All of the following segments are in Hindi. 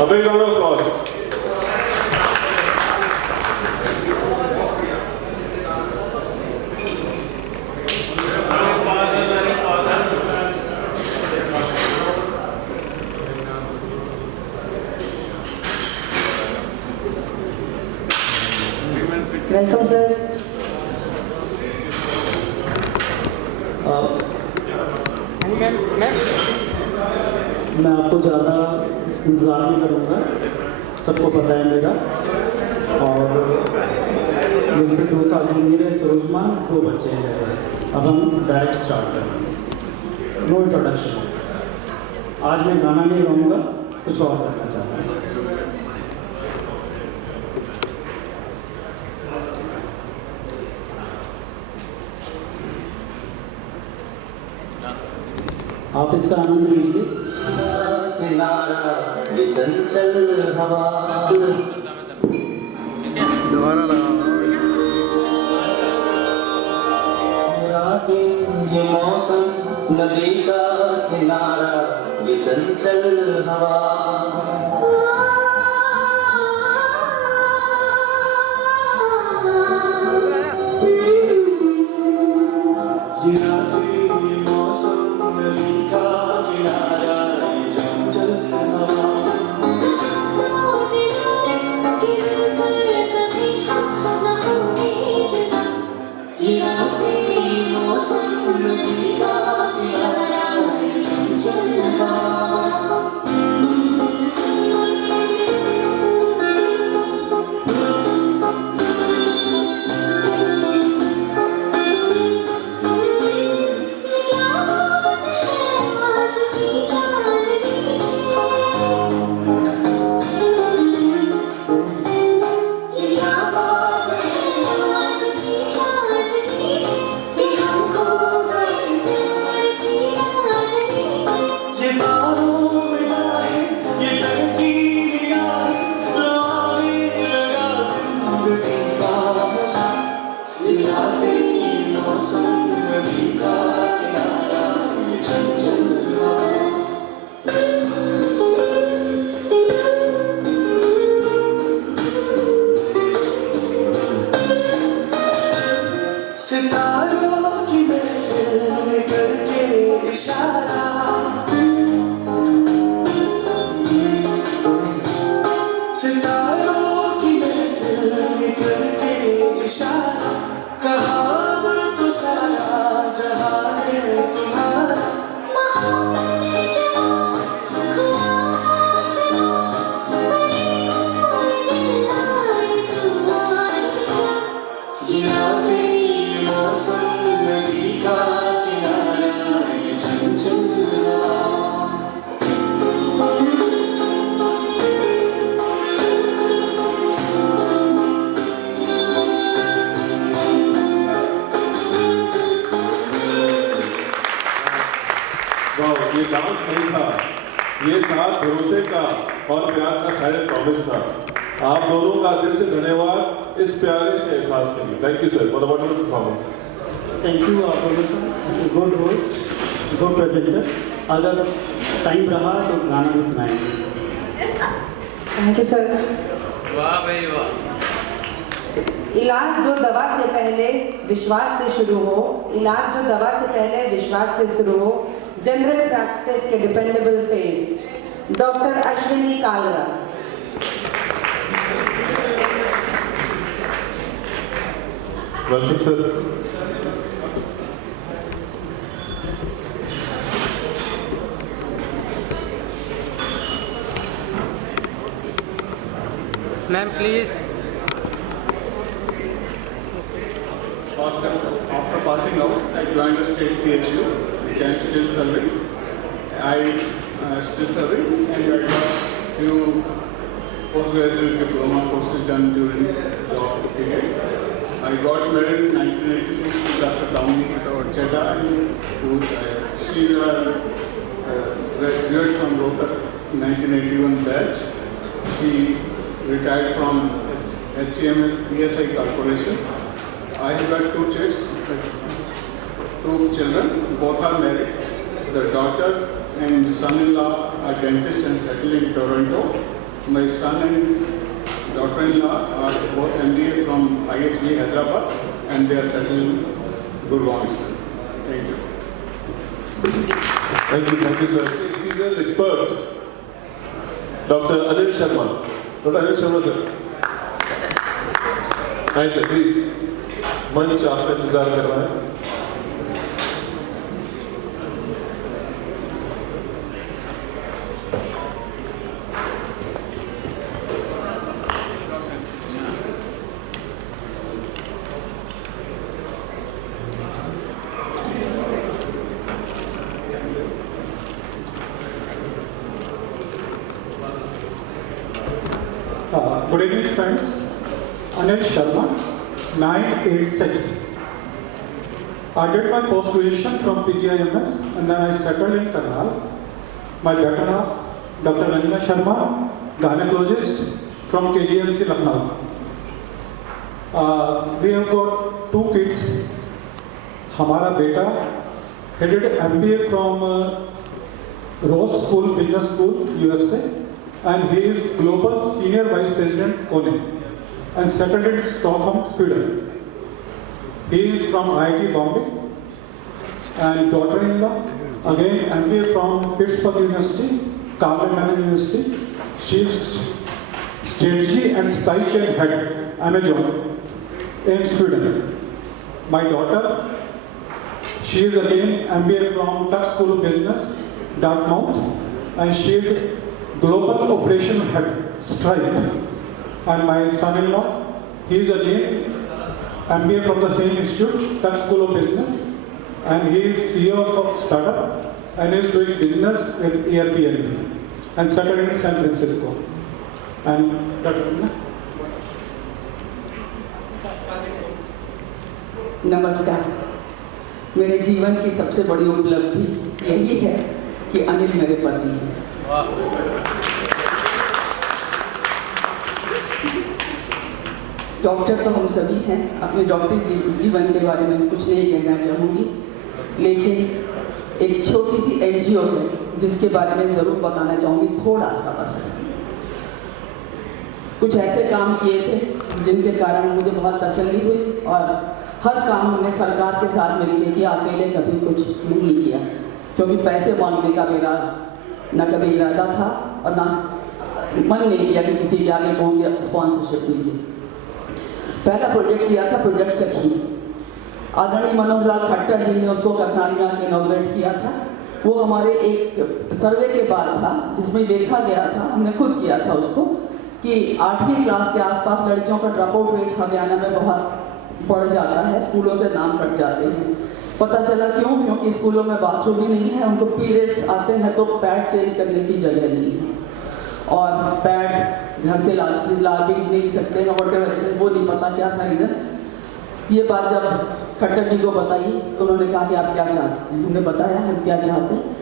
A big round of applause. Welcome, sir. मैं आपको ज़्यादा इंतज़ार नहीं करूँगा, सबको पता है मेरा। और मेरे से 2 साल जूनियर है सरोजमा, 2 बच्चे हैं मेरे। अब हम डायरेक्ट स्टार्ट करें, नो इंट्रोडक्शन। आज मैं गाना नहीं गाऊँगा, कुछ और करना चाहता हूँ। आप इसका आनंद लीजिए। चंचल हवा दोबारा ये मौसम नदी का किनारा, ये चंचल हवा ये रातें, ये मौसम नदी का किनारा, ये चंचल हवा। ये रातें, ये मौसम नदी का किनारा, ये चंचल हवा। सितारों की महफिल में करके इशारा, सितारों की महफिल में करके इशारा, कहा अब तो सारा जहां है तुम्हारा। ये रातें, ये मौसम नदी का किनारा, ये चंचल हवा। वाह, ये डांस नहीं था, ये साथ भरोसे का और प्यार का साइड प्रॉमिस था। आप दोनों का दिल से धन्यवाद इस प्यारे से एहसास के लिए। Thank you sir for the wonderful performance. Thank you आप लोगों का, गुड होस्ट, गुड प्रेजेंटर। अगर टाइम रहा तो गाना भी सुनाएंगे। Thank you sir. वाह भाई वाह। इलाज जो दवा से पहले विश्वास से शुरू हो, इलाज जो दवा से पहले विश्वास से शुरू हो, जनरल प्रैक्टिस के dependable face, doctor Ashwini Kalra. Welcome sir. Ma'am please. After passing out, I joined the state PSU, which I am still serving. Still serving, and I got few postgraduate diploma courses done during job period. I got married in 1986 to Dr. Downy Chedda, who she is a graduate from Rohtak 1981 batch. She retired from SCMS PSI Corporation. I have got 2 kids, 2 children, both are married. The daughter and son-in-law are dentists and settled in Toronto. My son and his daughter-in-law are both MBA from ISB Hyderabad, and they are settled in Gurgaon itself. Thank you. Thank you, sir. Seasonal expert, Dr. Anil Sharma. Dr. Anil Sharma, sir. Hi, sir, please. मंच आपका इंतजार कर रहा है. Good evening, friends. Anil Sharma, 986. I did my post-graduation from PGIMS and then I settled in Karnal. My better half, Dr. Ranjana Sharma, gynecologist from KGMC Lucknow. We have got 2 kids. हमारा बेटा he did MBA from Rose School, Business School, USA, and he is Global Senior Vice President, Kone, and settled in Stockholm, Sweden. He is from IIT Bombay, and daughter-in-law, again MBA from Pittsburgh University, Carleman University. She is Strategy and Supply Chain Head, Amazon, in Sweden. My daughter, she is again MBA from Tuck School of Business, Dartmouth, and she is Global Operation Head, Stripe. And my son-in-law, he is again MBA from the same institute, Tuck School of Business, and he is CEO of startup and is doing business with Airbnb and settled in San Francisco. And नमस्कार. मेरे जीवन की सबसे बड़ी उपलब्धि यही है कि अनिल मेरे पति हैं. डॉक्टर तो हम सभी हैं. अपने डॉक्टरी जीवन के बारे में कुछ नहीं कहना चाहूँगी, लेकिन एक छोटी सी NGO है जिसके बारे में ज़रूर बताना चाहूँगी, थोड़ा सा बस. कुछ ऐसे काम किए थे जिनके कारण मुझे बहुत तसल्ली हुई, और हर काम हमने सरकार के साथ मिलकर किया, अकेले कभी कुछ नहीं किया, क्योंकि पैसे मांगने का मेरा न कभी इरादा था और ना मन नहीं किया कि किसी के आगे कहूँगी स्पॉन्सरशिप दीजिए. पहला प्रोजेक्ट किया था प्रोजेक्ट सखी. आदरणीय मनोहर लाल खट्टर जी ने उसको करनाल में आके इनॉग्रेट किया था. वो हमारे एक सर्वे के बाद था जिसमें देखा गया था, हमने खुद किया था उसको, कि 8वीं क्लास के आसपास लड़कियों का ड्रॉप आउट रेट हरियाणा में बहुत बढ़ जाता है, स्कूलों से नाम कट जाते हैं. पता चला क्यों? क्योंकि स्कूलों में बाथरूम ही नहीं है, उनको पीरियड्स आते हैं तो पैड चेंज करने की जगह नहीं है, और पैड घर से ला भी नहीं सकते हैं, वो नहीं पता क्या था रीज़न. ये बात जब खट्टर जी को बताई तो उन्होंने कहा कि आप क्या चाहते हैं. हमने बताया हम क्या चाहते हैं.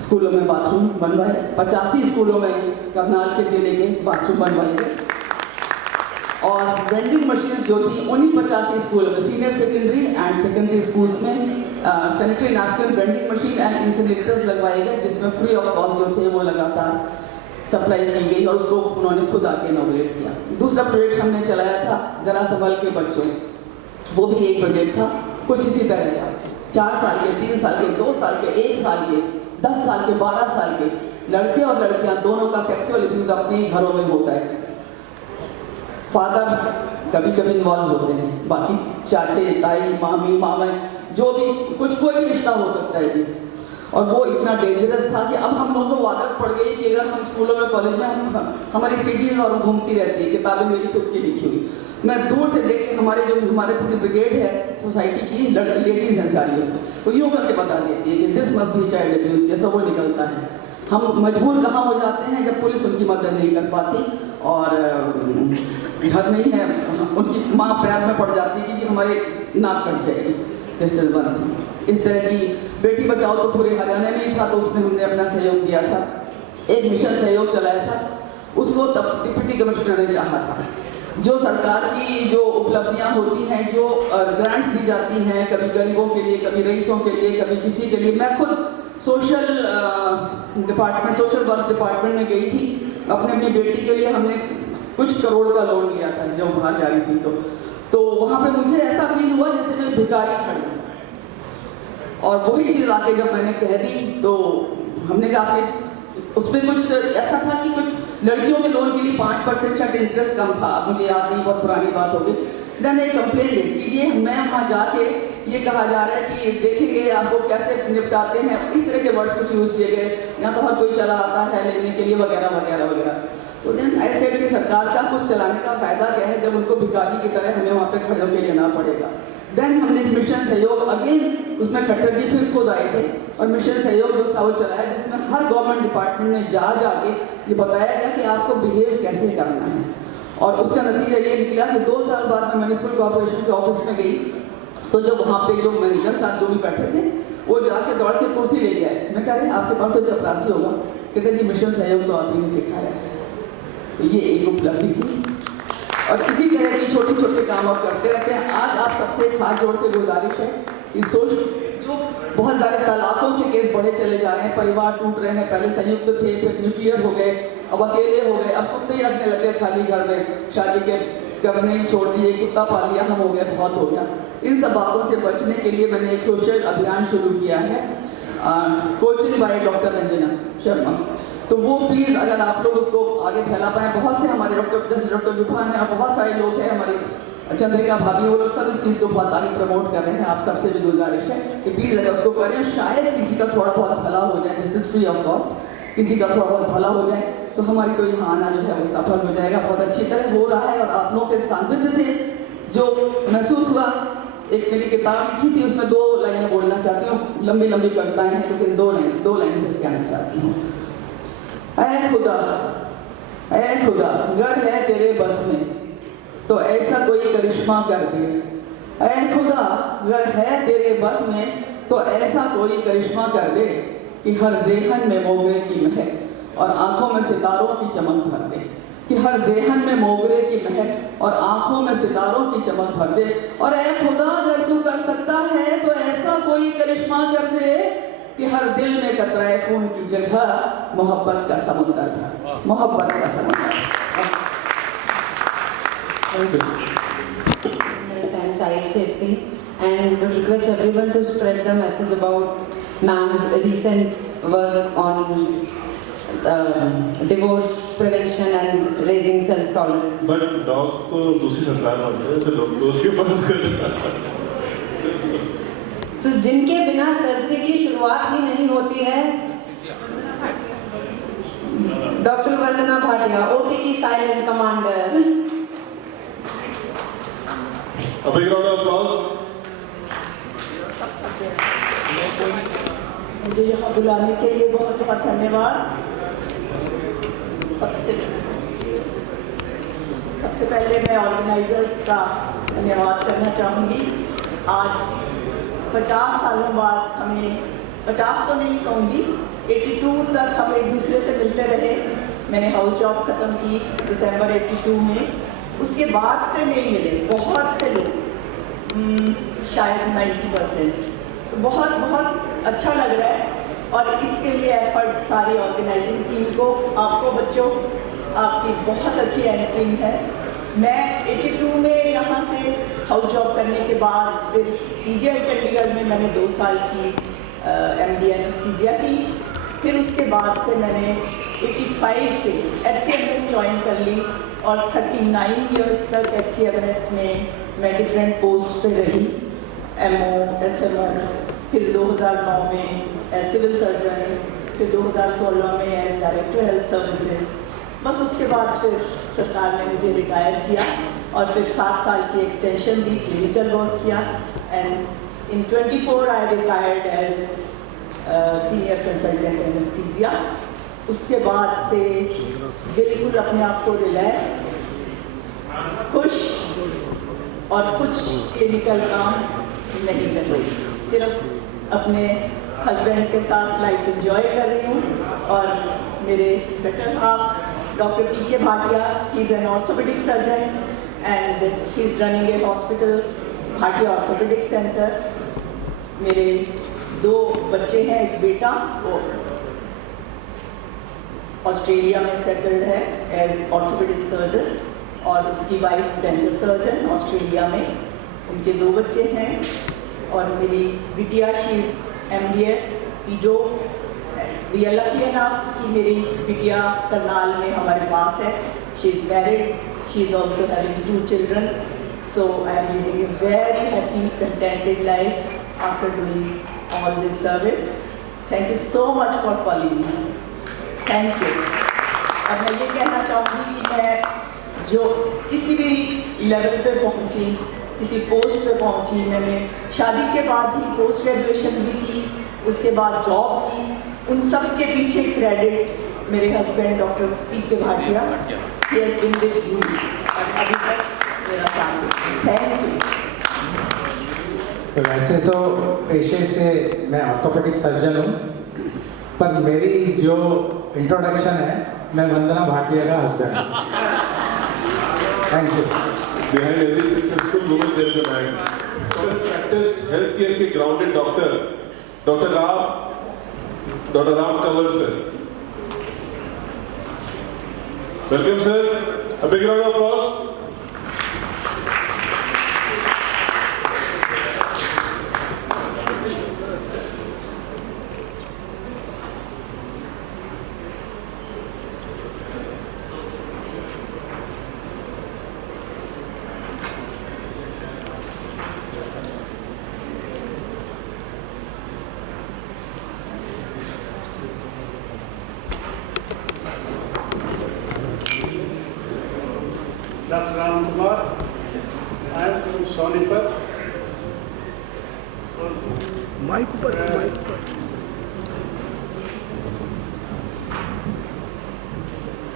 स्कूलों में बाथरूम बनवाए, 85 स्कूलों में करनाल के जिले के बाथरूम बनवाए गए, और वेंडिंग मशीन्स जो थी उन्हीं 85 स्कूलों में, senior secondary and secondary schools में sanitary napkin vending machine and incinerators लगवाए गए, जिसमें फ्री ऑफ कॉस्ट जो थे वो लगातार सप्लाई की गई, और उसको उन्होंने खुद आके इनॉग्रेट किया. दूसरा प्रोजेक्ट हमने चलाया था जरा संभल के बच्चों. वो भी एक प्रोजेक्ट था कुछ इसी तरह का. 4 साल के, 3 साल के, 2 साल के, 1 साल के, 10 साल के, 12 साल के लड़के और लड़कियां दोनों का सेक्सुअल अब्यूज अपने ही घरों में होता है. फादर कभी कभी इन्वॉल्व होते हैं, बाकी चाचे, ताई, मामी, मामा, जो भी कुछ कोई भी रिश्ता हो सकता है जी. और वो इतना डेंजरस था कि अब हम लोगों को आदत पड़ गई कि अगर हम स्कूलों में, कॉलेज में, हमारी सीडीज और घूमती रहती है, किताबें मेरी खुद की लिखी हुई. मैं दूर से देख के हमारे पूरी ब्रिगेड है सोसाइटी की, लेडीज़ हैं सारी, उसको वो यूँ करके बता देती है कि this must be child abuse, कैसा वो निकलता है. हम मजबूर कहाँ हो जाते हैं जब पुलिस उनकी मदद नहीं कर पाती, और घर में ही है उनकी माँ पैर में पड़ जाती है कि जी हमारे नाक कट जाएगी. This is one. इस तरह की बेटी बचाओ तो पूरे हरियाणा में ही था, तो उसमें हमने अपना सहयोग दिया था. एक मिशन सहयोग चलाया था, उसको तब डिप्टी कमिश्नर ने चाहा था. जो सरकार की जो उपलब्धियां होती हैं, जो ग्रांट्स दी जाती हैं, कभी गरीबों के लिए, कभी रईसों के लिए, कभी किसी के लिए. मैं खुद सोशल वर्क डिपार्टमेंट में गई थी, अपने अपनी बेटी के लिए हमने कुछ करोड़ का लोन लिया था जब बाहर जा रही थी तो वहाँ पे मुझे ऐसा फील हुआ जैसे मैं भिखारी खड़ी हूँ। और वही चीज़ आके जब मैंने कह दी तो हमने कहा आपने उसमें कुछ ऐसा था कि कुछ लड़कियों के लोन के लिए 5% शायद इंटरेस्ट कम था, मुझे याद नहीं, बहुत पुरानी बात होगी। देन आई कंप्लेंट कि ये मैं वहाँ जाके ये कहा जा रहा है कि देखेंगे आपको कैसे निपटाते हैं, इस तरह के वर्ड्स कुछ यूज़ किए गए, यहाँ तो हर कोई चला आता है लेने के लिए वगैरह वगैरह वगैरह। तो देन आई सेड कि सरकार का कुछ चलाने का फ़ायदा क्या है जब उनको भिखारी की तरह हमें वहाँ पे खड़े होकर लेना पड़ेगा। देन हमने मिशन सहयोग अगेन, उसमें खट्टर जी फिर खुद आए थे और मिशन सहयोग जो था वो चलाया, जिसमें हर गवर्नमेंट डिपार्टमेंट ने जाके ये बताया गया कि आपको बिहेव कैसे करना है। और उसका नतीजा ये निकला कि 2 साल बाद मैं म्यूनिसिपल कॉर्पोरेशन के ऑफिस में गई तो जब वहाँ पे जो मैनेजर साहब जो भी बैठे थे वो जाके दौड़ के कुर्सी लेके आए। मैं कह रहे आपके पास तो चपरासी होगा, कहते जी मिशन सहयोग तो आप ही ने सिखाया है। तो ये एक उपलब्धि थी और इसी तरह के छोटे छोटे काम आप करते रहते हैं। आज आप सबसे हाथ जोड़ के गुजारिश है कि सोच जो बहुत सारे तलाकों के केस बढ़े चले जा रहे हैं, परिवार टूट रहे हैं, पहले संयुक्त थे फिर न्यूक्लियर हो गए, अब अकेले हो गए, अब कुत्ते ही रखने लगे खाली घर में, शादी के करने ही छोड़ दिए, कुत्ता पाल लिया, हम हो गए, बहुत हो गया। इन सब बातों से बचने के लिए मैंने एक सोशल अभियान शुरू किया है, coaching by doctor Ranjana Sharma. तो वो प्लीज़ अगर आप लोग उसको आगे फैला पाएँ, बहुत से हमारे डॉक्टर जैसे डॉक्टर विभा हैं और बहुत सारे लोग हैं, हमारी चंद्रिका भाभी, वो लोग सब इस चीज़ को बहुत आगे प्रमोट कर रहे हैं। आप सबसे भी गुजारिश है कि प्लीज़ अगर उसको करें, शायद किसी का थोड़ा बहुत भला हो जाए, this is free of cost, किसी का थोड़ा बहुत भला हो जाए तो हमारी तो यहाँ आना जो है वो सफल हो जाएगा। बहुत अच्छी तरह हो रहा है और आप लोगों के सानिध्य से जो महसूस हुआ, एक मेरी किताब लिखी थी उसमें 2 लाइनें बोलना चाहती हूँ, लंबी लंबी कविताएं हैं लेकिन 2 लाइनें से कहना चाहती हूँ। ऐ खुदा अगर है तेरे बस में तो ऐसा कोई करिश्मा कर दे, ऐ खुदा अगर है तेरे बस में तो ऐसा कोई करिश्मा कर दे कि हर ज़ेहन में मोगरे की महक और आंखों में सितारों की चमक भर दे, कि हर ज़ेहन में मोगरे की महक और आंखों में सितारों की चमक भर दे। और ऐ खुदा अगर तू कर सकता है तो ऐसा कोई करिश्मा कर दे कि हर दिल में कतराए खून की जगह मोहब्बत का समुद्र भर, मोहब्बत का समुद्र। Thank you. And child safety, and would request everyone to spread the message about ma'am's recent work on divorce prevention and raising self-tolerance. But dogs तो दूसरी सरकार मानते हैं, ऐसे लोग तो उसके पास करते So, जिनके बिना सर्जरी की शुरुआत ही नहीं होती है, doctor Vandana Bhatia, OTT silent commander. A big round of applause. मुझे यहाँ बुलाने के लिए बहुत बहुत धन्यवाद। सबसे पहले मैं ऑर्गेनाइजर्स का धन्यवाद करना चाहूँगी। आज 50 सालों बाद हमें, 50 तो नहीं कहूँगी, 82 तक हम एक दूसरे से मिलते रहे। मैंने हाउस जॉब ख़त्म की दिसंबर 82 में, उसके बाद से नहीं मिले बहुत से लोग, शायद 90%। तो बहुत बहुत अच्छा लग रहा है और इसके लिए एफर्ट सारी ऑर्गेनाइजिंग टीम को, आपको बच्चों, आपकी बहुत अच्छी एंकरिंग है। मैं 82 में यहाँ से हाउस जॉब करने के बाद फिर PGI चंडीगढ़ में मैंने 2 साल की MD एनेस्थीसिया की। फिर उसके बाद से मैंने 85 से HCMS ज्वाइन कर ली और 39 इयर्स तक HCMS में मैं डिफरेंट पोस्ट पे रही, MO, SMO, फिर 2009 में सिविल सर्जन, फिर 2016 में एज डायरेक्टर हेल्थ सर्विसेज। बस उसके बाद फिर सरकार ने मुझे रिटायर किया और फिर 7 साल की एक्सटेंशन दी, क्लिनिकल वर्क किया and in 24 I retired as senior consultant anaesthesia. उसके बाद से बिल्कुल अपने आप को रिलैक्स, खुश और कुछ क्लिनिकल काम नहीं कर रही, सिर्फ अपने हस्बैंड के साथ लाइफ एंजॉय कर रही हूँ। और मेरे better half doctor PK Bhatia, he is an orthopaedic surgeon and he is running A hospital, Bhatia orthopaedic centre. मेरे 2 बच्चे हैं, एक बेटा, वो ऑस्ट्रेलिया में सेटल्ड है एज ऑर्थोपेडिक सर्जन, और उसकी वाइफ डेंटल सर्जन ऑस्ट्रेलिया में। उनके 2 बच्चे हैं, और मेरी बिटिया she is MDS pedo. We are lucky enough कि मेरी बिटिया करनाल में हमारे पास है। She is married, she is also having 2 children, so I am leading a very happy contented life after doing all this service. Thank you so much for calling me, thank you. और मैं ये कहना चाहूँगी कि मैं जो किसी भी लेवल पे पहुँची, किसी पोस्ट पे पहुँची, मैंने शादी के बाद ही पोस्ट ग्रेजुएशन भी की, उसके बाद जॉब की, उन सब के पीछे क्रेडिट मेरे husband doctor PK Bhatia, he has been with me, और अभी तक मेरा साथ। Thank you. वैसे तो पेशे से मैं ऑर्थोपेडिक सर्जन हूँ, पर मेरी जो इंट्रोडक्शन है, मैं वंदना भाटिया का हस्बैंड हूँ। Thank you. Behind every successful woman there is a man. So practice healthcare के grounded doctor, Dr. Ram Kanwar sir. Welcome sir. A big round of applause. Dr. Ram Kumar, I am from Sonipat.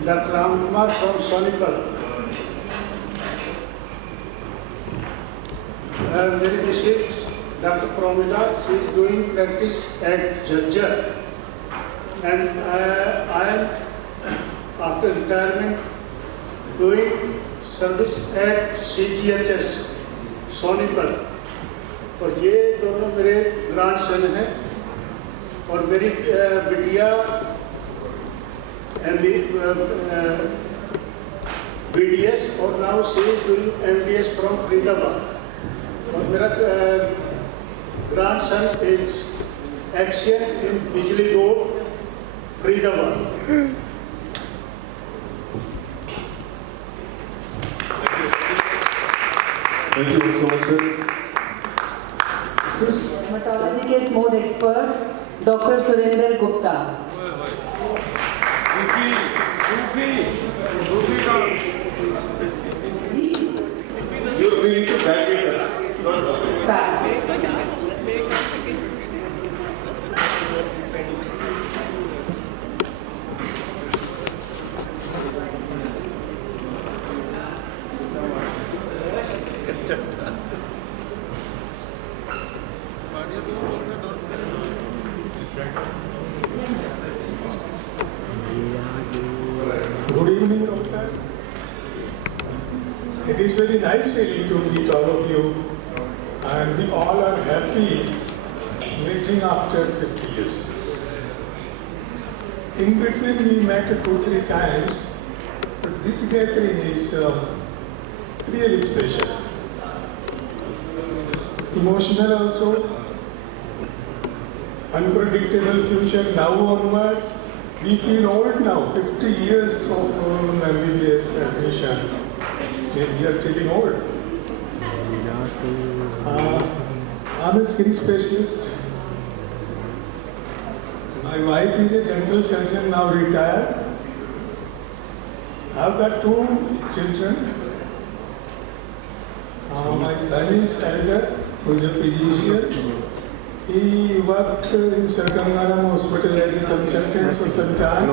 Dr. Ram Kumar from Sonipat. Very Mrs. Dr. Promila, she is doing practice at Jajjar, and I am after retirement doing service eight CGHS Sonipat. और ये दोनों मेरे ग्रैंड सन हैं, और मेरी बिटिया BDS, और now she is doing MDS from Faridabad. और मेरा grandson is XEN in बिजली board Faridabad. Thank you so much sir. Dermatology के smooth expert doctor Surendra Gupta. You need to back with us. Good evening, Doctor. It is very nice feeling to meet all of you, and we all are happy meeting after 50 years. In between we met 2-3 times, but this gathering is really special. Emotional also, unpredictable future now onwards. We feel old now, 50 years of MBBS admission. We are feeling old. I'm a skin specialist. My wife is a dental surgeon, now retired. I've got 2 children. My son is elder, who is a physician. He worked in Sargamgaram Hospital as a consultant for some time.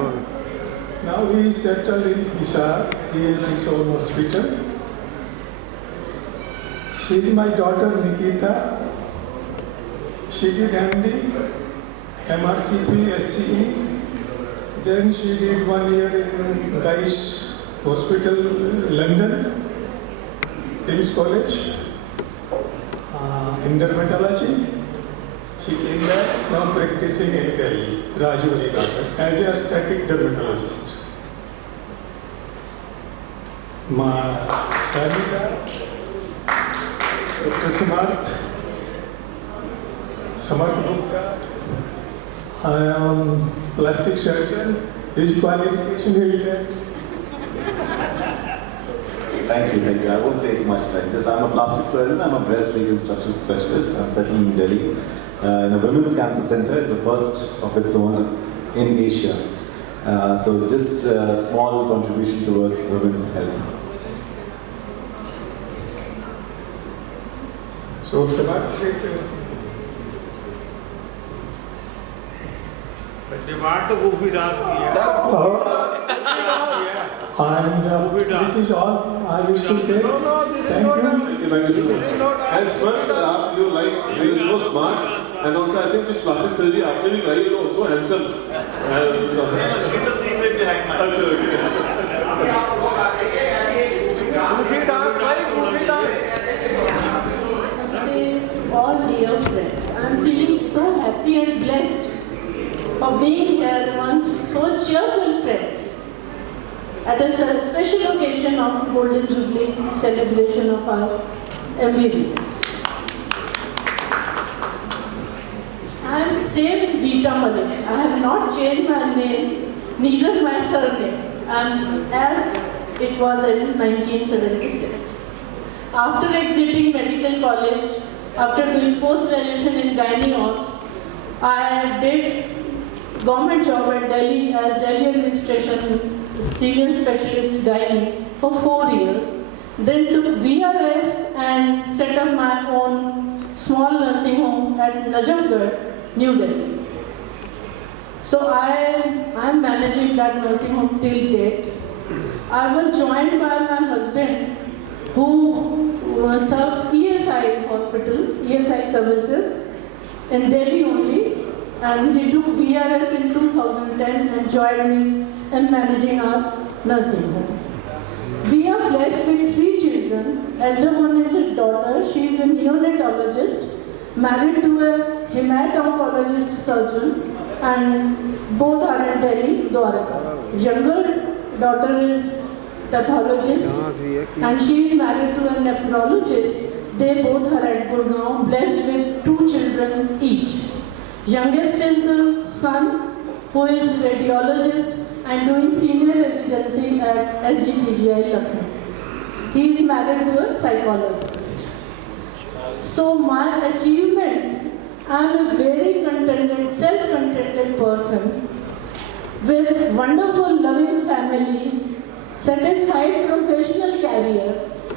Now he is settled in Hisar. He has his own hospital. She is my daughter Nikita. She did MD, MRCP, SCE. Then she did 1 year in Guy's Hospital, London, King's College, in dermatology. She came back, now practicing in Delhi, Rajuri Nagar, as a aesthetic dermatologist. My Sarita, Dr. Samarth Gupta. I am plastic surgeon. His qualification is Thank you. I won't take much time. I'm a plastic surgeon, I'm a breast reconstruction specialist. I'm settled in Delhi in a women's cancer center. It's the first of its own in Asia. So just a small contribution towards women's health. so Samarth. Demand तो गोफी डांस की है And this is all I wish to say. Thank you. Thank you so much. And Smart, you like, you are so smart, and also I think कुछ plastic surgery आपने भी कराई, you know, so handsome. She's the secret behind mine. अच्छा, okay. All dear friends, I am feeling so happy and blessed for being here amongst so cheerful friends at a special occasion of Golden Jubilee celebration of our MBBS. I am same Rita Malik. I have not changed my name, neither my surname. I am as it was in 1976. After exiting medical college, after doing post-graduation in gynae ops, I did government job at Delhi as Delhi administration senior specialist gynae for 4 years. Then took VRS and set up my own small nursing home at Najafgarh, New Delhi. So I am managing that nursing home till date. I was joined by my husband who served ESI hospital, ESI services in Delhi only. And he took VRS in 2010 and joined me in managing our nursing home. We are blessed with 3 children. Elder one is a daughter. She is a neonatologist, married to a hemat-oncologist surgeon, and both are in Delhi, Dwarka. Younger daughter is pathologist, and she is married to a nephrologist. They both are at Gurgaon, blessed with 2 children each. Youngest is the son, who is radiologist and doing senior residency at SGPGI Lucknow. He is married to a psychologist. So my achievements, I am a very contented, self-contented person with wonderful, loving family, satisfied professional career,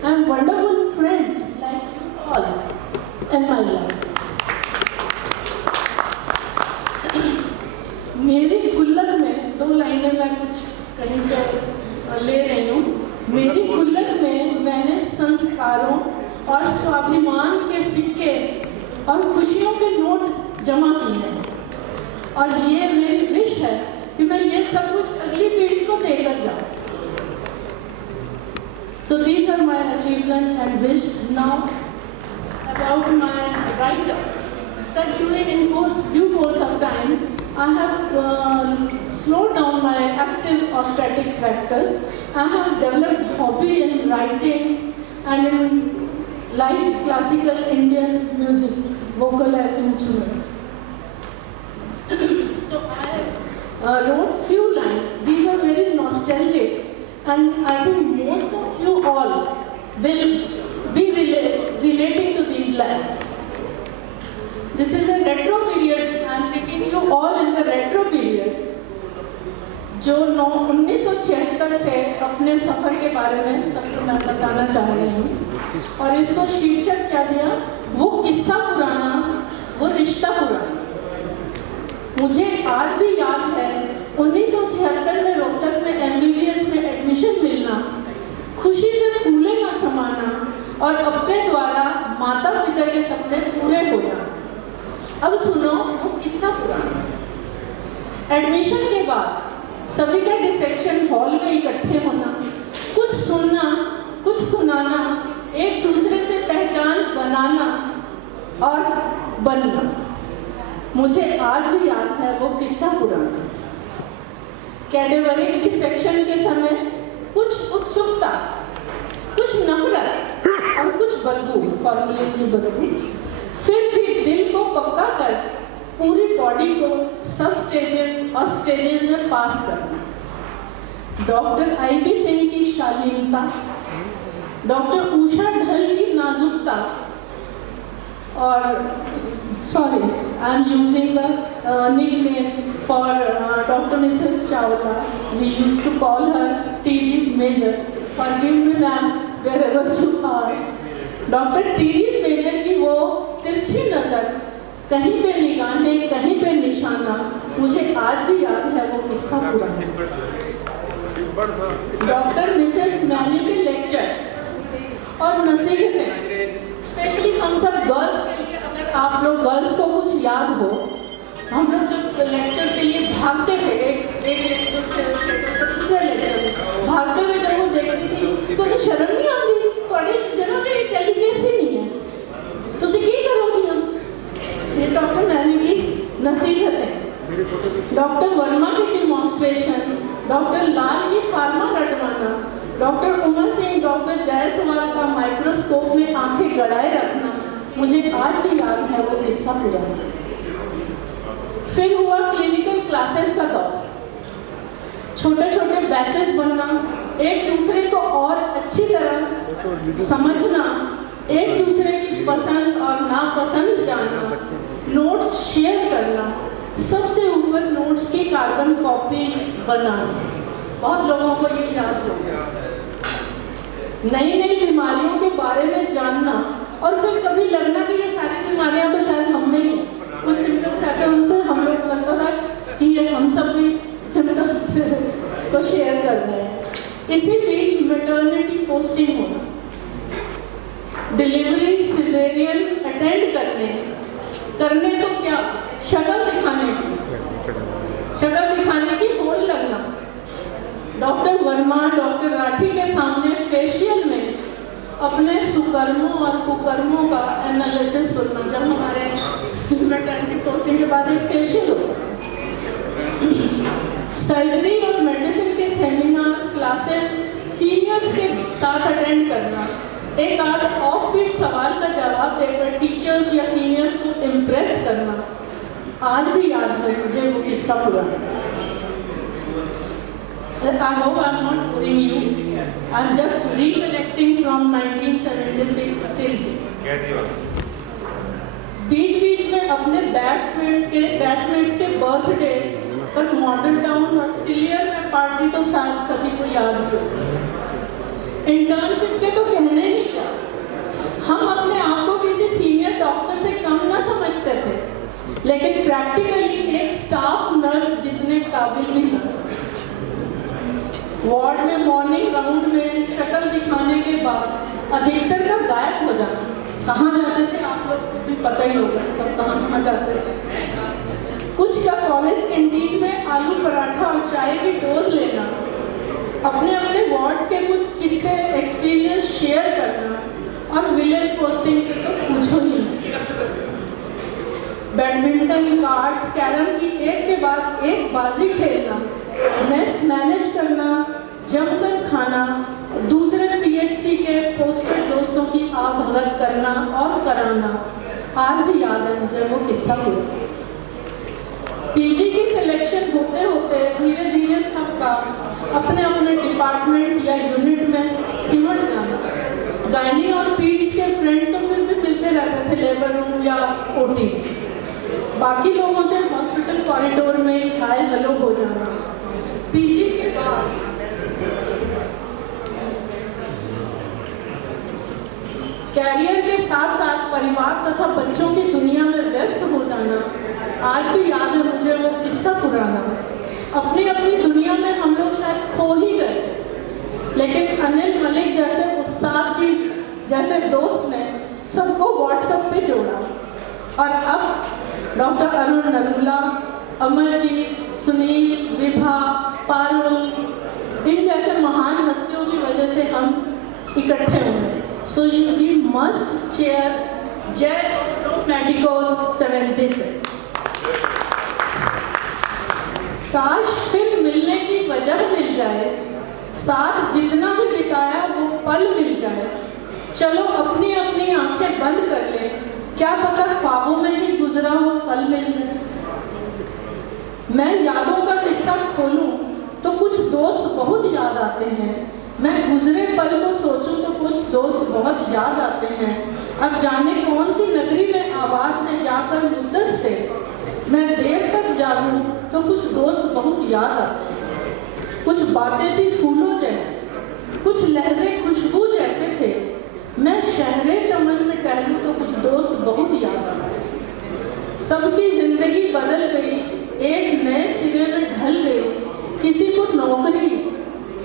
and wonderful friends like all in my life. मेरी गुल्लक में 2 लाइनें मैं कुछ कहीं से ले रही हूँ। मेरी गुल्लक में मैंने संस्कारों और स्वाभिमान के सिक्के और खुशियों के नोट जमा किए हैं, और ये मेरी विश है कि मैं ये सब कुछ अगली पीढ़ी को देकर जाऊँ। So these are my achievement and wish. Now about my writer. So in due course of time, I have slowed down my active or static practice. I have developed hobby in writing and in light classical Indian music, vocal and instrument. So I wrote few lines. These are very nostalgic, and I think most of you all will be relating to these lines. This is a retro period. I am taking you all in the retro period, जो 1976 से अपने सफ़र के बारे में सबको मैं बताना चाह रही हूँ। और इसको शीर्षक क्या दिया? वो किस्सा पुराना, वो रिश्ता पुराना। मुझे आज भी याद है 1976 में रोहतक में MBBS में एडमिशन मिलना, खुशी से फूले ना समाना और अपने द्वारा माता पिता के सपने पूरे हो जाना। अब सुनो वो किस्सा पुराना। एडमिशन के बाद सभी का डिसेक्शन हॉल में इकट्ठे होना, कुछ सुनना, कुछ सुनाना, एक दूसरे से पहचान बनाना और बनना। आज भी याद है वो किस्सा पुराना। कैडेवरिक डिसेक्शन के समय कुछ उत्सुकता, कुछ नफरत और कुछ बदबू, फॉर्मलिन की बदबू, फिर भी दिल को पक्का कर पूरी बॉडी को सब स्टेजेस और स्टेजेस में पास करना। डॉक्टर IB सिंह की शालीनता, डॉक्टर उषा ढल की नाजुकता, और sorry I am using the nickname for doctor Mrs Chawla, we used to call her टीरीज major, forgive me ma'am wherever you are. Doctor टीरीज मेजर की वो तिरछी नज़र, कहीं पे निगाहें कहीं पे निशाना, मुझे आज भी याद है वो किस्सा पुराना। डॉक्टर मिसेस मैनी के लेक्चर और नसीहतें, स्पेशली हम सब गर्ल्स के लिए, अगर आप लोग गर्ल्स को कुछ याद हो, हम लोग जब लेक्चर के लिए भागते थे, एक लेक्चर से दूसरे लेक्चर भागते हुए जब वो देखती थी तो उन्हें शर्म नहीं आती, थोड़ी जरा भी डेलीकेसी नहीं है, तुझे की करोगी हम। ये डॉक्टर मैनी की नसीहतें, डॉक्टर वर्मा की डिमॉन्स्ट्रेशन, डॉक्टर लाल की फार्मा रटवाना, डॉक्टर उमर सिंह, डॉक्टर जायसवाल का माइक्रोस्कोप में आंखें गड़ाए रखना, मुझे आज भी याद है वो किस्सा पुराना। फिर हुआ क्लिनिकल क्लासेस का दौर, छोटे छोटे बैचेस बनना, एक दूसरे को और अच्छी तरह समझना, एक दूसरे की पसंद और नापसंद जानना, नोट्स शेयर करना, सबसे ऊपर नोट्स की कार्बन कॉपी बनाना। बहुत लोगों को ये याद होगा। नई नई बीमारियों के बारे में जानना, और फिर कभी लगना कि ये सारी बीमारियां तो शायद हम में ही हैं। कुछ सिम्टम्स आते हैं, हम लोग लगता था कि ये हम सब भी सिम्टम्स को शेयर कर रहे हैं। इसी बीच मैटरनिटी पोस्टिंग होना, डिलीवरी सिजेरियन अटेंड करने तो क्या, शक्ल दिखाने की होड़ लगना। डॉक्टर वर्मा, डॉक्टर राठी के सामने फेशियल में अपने सुकर्मों और कुकर्मों का एनालिसिस सुनना, जब हमारे मैटरनिटी पोस्टिंग के बाद एक फेशियल होता है। सर्जरी और मेडिसिन के सेमिनार क्लासेस सीनियर्स के साथ अटेंड करना, एक आध ऑफ बीट सवाल का जवाब देकर टीचर्स या सीनियर्स को इम्प्रेस करना, आज भी याद है मुझे वो किस्सा पुराना। I hope I'm not boring you. I'm just recollecting from 1976 till बीच में अपने बैचमेट्स के बर्थडेज पर मॉडर्न टाउन और टिलियर में पार्टी तो शायद सभी को याद हो। इंटर्नशिप के तो कहने ही क्या, हम अपने आप को किसी सीनियर डॉक्टर से कम ना समझते थे, लेकिन प्रैक्टिकली एक स्टाफ नर्स जितने काबिल भी नहीं। वार्ड में मॉर्निंग राउंड में शक्ल दिखाने के बाद अधिकतर का गायब हो जाना। कहाँ जाते थे आप लोग को भी पता ही होगा, सब कहाँ जाते थे। कुछ का कॉलेज कैंटीन में आलू पराठा और चाय की डोज लेना, अपने वार्ड्स के कुछ किस्से एक्सपीरियंस शेयर करना, और विलेज पोस्टिंग के तो पूछो ही नहीं। बैडमिंटन, कार्ड्स, कैरम की एक के बाद एक बाजी खेलना, मेस मैनेज करना, जमकर खाना, दूसरे PHC के पोस्टेड दोस्तों की भगत करना और कराना, आज भी याद है मुझे वो किस्सा पूरा। PG की सिलेक्शन होते होते धीरे धीरे सबका अपने डिपार्टमेंट या यूनिट में सिमट जाना। गायनी और पीट्स के फ्रेंड्स तो फिर भी मिलते रहते थे लेबर रूम या OT, बाकी लोगों से हॉस्पिटल कॉरिडोर में हाय हेलो हो जाना। PG के बाद कैरियर के साथ साथ परिवार तथा बच्चों की दुनिया में व्यस्त हो जाना, आज भी याद है मुझे वो किस्सा पुराना। अपनी दुनिया में हम लोग शायद खो ही गए थे, लेकिन अनिल मलिक जैसे उत्साह जी जैसे दोस्त ने सबको व्हाट्सएप पे जोड़ा, और अब डॉक्टर अरुण नरूला, अमरजीत, सुनील, विभा, पारुल, इन जैसे महान हस्तियों की वजह से हम इकट्ठे हुए। सो वी मस्ट चेयर जय मेडिकोस 76। काश फिर मिलने की वजह मिल जाए, साथ जितना भी बिताया वो पल मिल जाए। चलो अपनी अपनी आंखें बंद कर ले, क्या पता ख्वाबों में ही गुजरा हो कल मिल जाए। मैं यादों का किस्सा खोलूं तो कुछ दोस्त बहुत याद आते हैं, मैं गुजरे पल को सोचूं तो कुछ दोस्त बहुत याद आते हैं। अब जाने कौन सी नगरी में आबाद में जाकर मुद्दत से मैं देर तक जागूं तो कुछ दोस्त बहुत याद आते हैं। कुछ बातें थी फूलों जैसे, कुछ लहजे खुशबू जैसे थे, मैं शहरे चमन में टहलूं तो कुछ दोस्त बहुत याद आते हैं। सबकी जिंदगी बदल गई, एक नए सिरे में ढल गई, किसी को नौकरी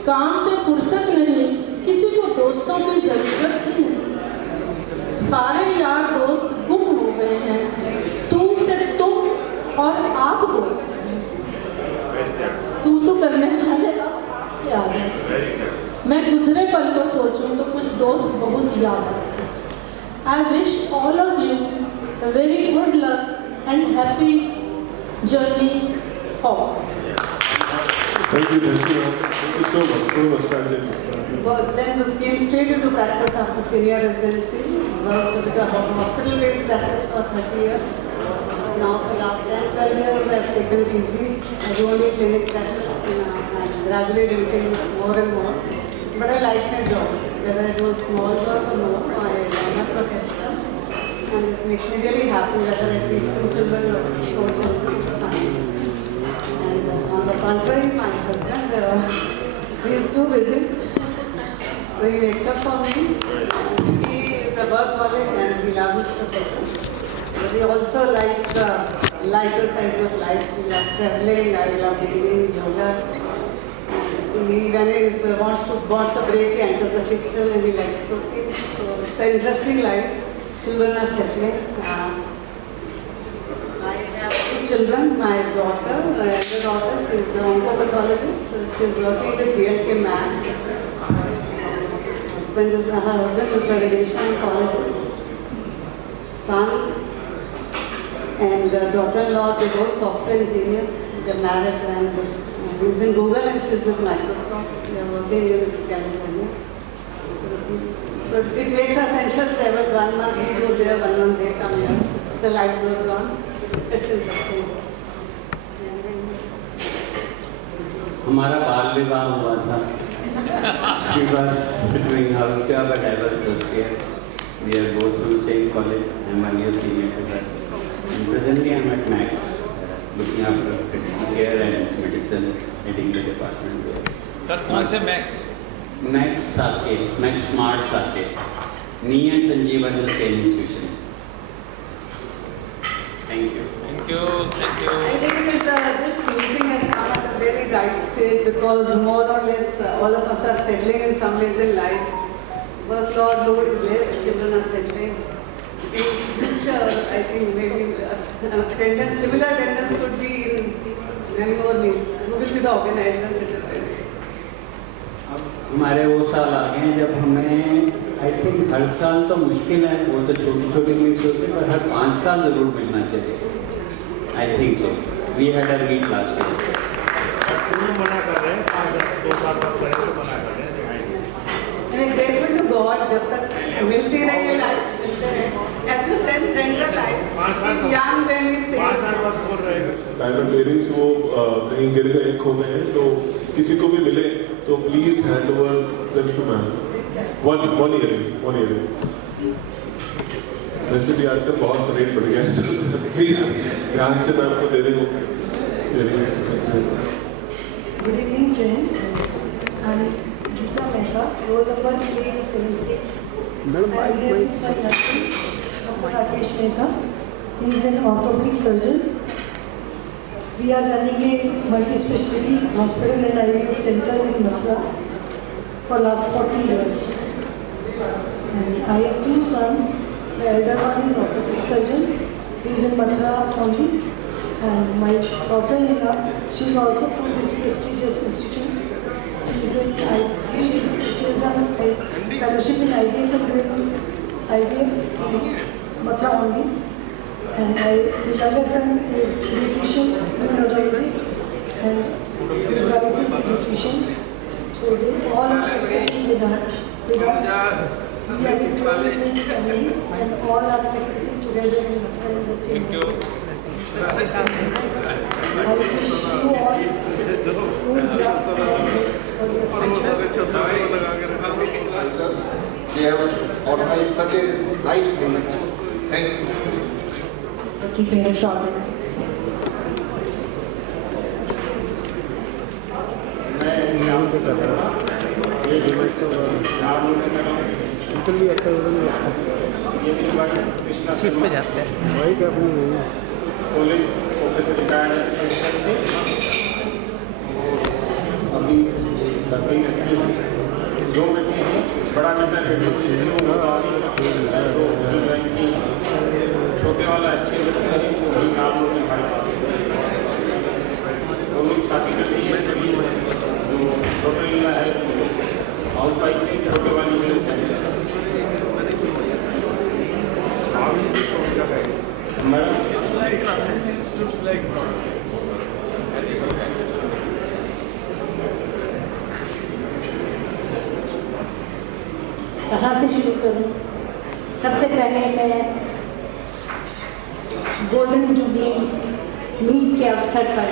काम से फुर्सत नहीं, किसी को दोस्तों की जरूरत ही नहीं। सारे यार दोस्त गुम हो गए हैं, तू से तुम और आप हो, तू करने वाले अब याद है। मैं गुजरे पल को सोचूं तो कुछ दोस्त बहुत याद आते हैं। I wish all of you a very good luck and happy journey home. Thank you so much, tragic. But then we came straight into practice after senior residency, worked with the hospital-based practice for 30 years. Now for the last 10-12 years I've taken it easy. I do only clinic practice and I'm gradually limiting it more and more. But I like my job, whether I do small work or more, I love my profession. And it makes me really happy whether I treat 2 children or 4 children. It's fine. And on the contrary, my husband, he is too busy. So he wakes up for me. He is a workaholic and he loves his profession. But he also likes the lighter side of life. He loves traveling, I love reading, yoga. And when he wants a break, he enters the kitchen and he likes cooking. So it's an interesting life. Children are settling. I have 2 children. My daughter, elder daughter, she is an oncopathologist. She is working with DLK Max. Her husband is a radiation oncologist. Son and daughter-in-law, they both software engineers. They're married and he's in Google and she's with Microsoft. They're working in California. So it makes us essential travel 1 month we go there, 1 month they come here. It's the life goes on. It's interesting. हमारा बाल विवाह हुआ था. She was doing house job and I was first year. We are both from the same college. I'm 1 year senior to her. And presently I'm at Max, looking after critical care and medicine, heading the department there. Sir कौन से max? Max Saket, Max Smart Saket. Me and Sanjeev are in the same institution. Thank you. Thank you. Thank you. I think it is this meeting has come at a very right stage because more or less all of us are settling in some ways in life. Workload load is less, children are settling. In future, I think maybe similar attendance could be in many more meetings. Who will be the organizer and the parents? हमारे वो साल आ गए हैं जब हमें आई थिंक हर साल तो मुश्किल है, वो तो छोटी छोटी मीट्स होती है, पर हर 5 साल जरूर मिलना चाहिए. I think so. We had a meet last year. मना कर रहे हैं 2 साल बाद पहले मना कर रहे हैं. And grateful to God जब तक मिलती रही है लाइफ मिलते रहे. As you said, friends are life. Keep young when we stay. 5 साल बाद बोल रहे हैं. डायमंड इयरिंग्स वो कहीं गिर गए खो गए हैं, तो किसी को भी मिले तो please hand over them to ma'am. One earring. वैसे भी आजकल बहुत रेट बढ़ गया है, तो प्लीज ध्यान से मैम को दे दें earrings. Good evening, friends. I'm Geeta Mehta, roll number 876. I'm here with my husband, Dr. Rakesh Mehta. He is an orthopedic surgeon. We are running a multi-specialty hospital and IVF center in Mathura for last 40 years. And I have 2 sons. The elder one is orthopedic surgeon. He is in Mathura only. And my daughter-in-law, she is also from this prestigious institute. She has done a fellowship in IVF and doing IVF in Mathura only. And the younger son is nutrition neurologist and his wife is pediatrician. So they all are practicing with us. We have a close knit family and all are practicing together in Mathura in the same hospital. I wish you all good luck for your future. They have organized such a nice moment. Thank you. For keeping it short. किस पे जाते हैं वही क्या कॉलेज प्रोफेसर रिटायर्ड है अभी दो बेटे हैं बड़ा बेटा छोटे वाला अच्छे बच्चे हैं वो भी आप लोग हमारे पास वो लोग शादी कर ली है जो छोटे वाला है हाउस वाइफ है छोटे वाली कहाँ से शुरू करूँ? सबसे पहले मैं गोल्डन जुबली मीट के अवसर पर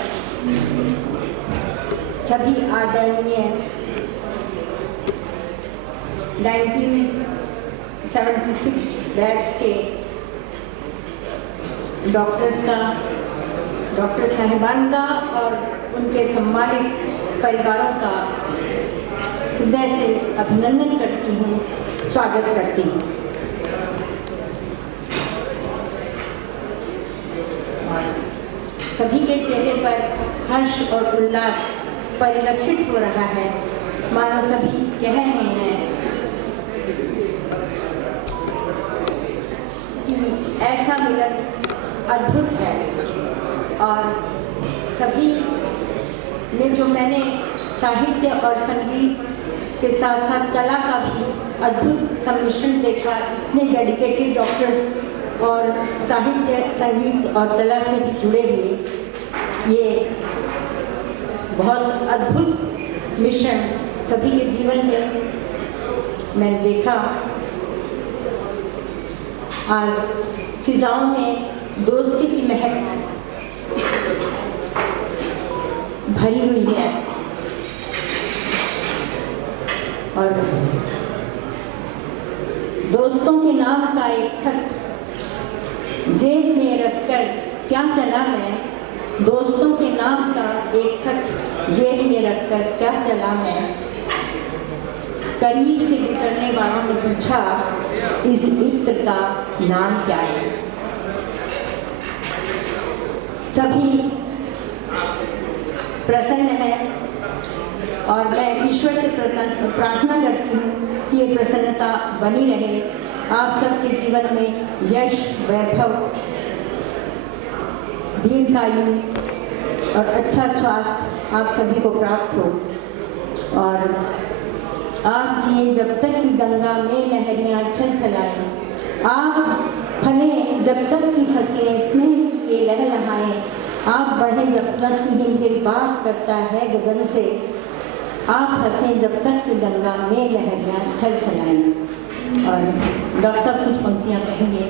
सभी आदरणीय 1976 बैच के डॉक्टर्स का, डॉक्टर साहिबान का और उनके सम्मानित परिवारों का हृदय से अभिनंदन करती हूँ, स्वागत करती हूँ। और सभी के चेहरे पर हर्ष और उल्लास परिलक्षित हो रहा है, मानो सभी कह रहे हैं कि ऐसा मिलन अद्भुत है। और सभी में जो मैंने साहित्य और संगीत के साथ साथ कला का भी अद्भुत सम्मिश्रण देखा, इतने डेडिकेटेड डॉक्टर्स और साहित्य, संगीत और कला से भी जुड़े हुए, ये बहुत अद्भुत मिश्रण सभी के जीवन में मैंने देखा। आज फिजाओं में दोस्ती की महक भरी हुई है और दोस्तों के नाम का एक खत जेब में रखकर क्या चला मैं, दोस्तों के नाम का एक खत जेब में रखकर क्या चला मैं। करीब से गुजरने वालों ने पूछा इस इत्र का नाम क्या है। सभी प्रसन्न है और मैं ईश्वर से प्रार्थना करती हूँ कि ये प्रसन्नता बनी रहे। आप सबके जीवन में यश, वैभव, दीर्घायु और अच्छा स्वास्थ्य आप सभी को प्राप्त हो और आप जिए जब तक कि गंगा में लहरियाँ छल छलाएं। आप फलें जब तक कि फसलें स्नेह की लहलहाएं। आप बढ़ें जब तक कि हिमगिर बात करता है गगन से। आप हंसें जब तक कि गंगा में लहरियाँ छल छलाएं। और डॉक्टर साहब कुछ पंक्तियाँ कहेंगे।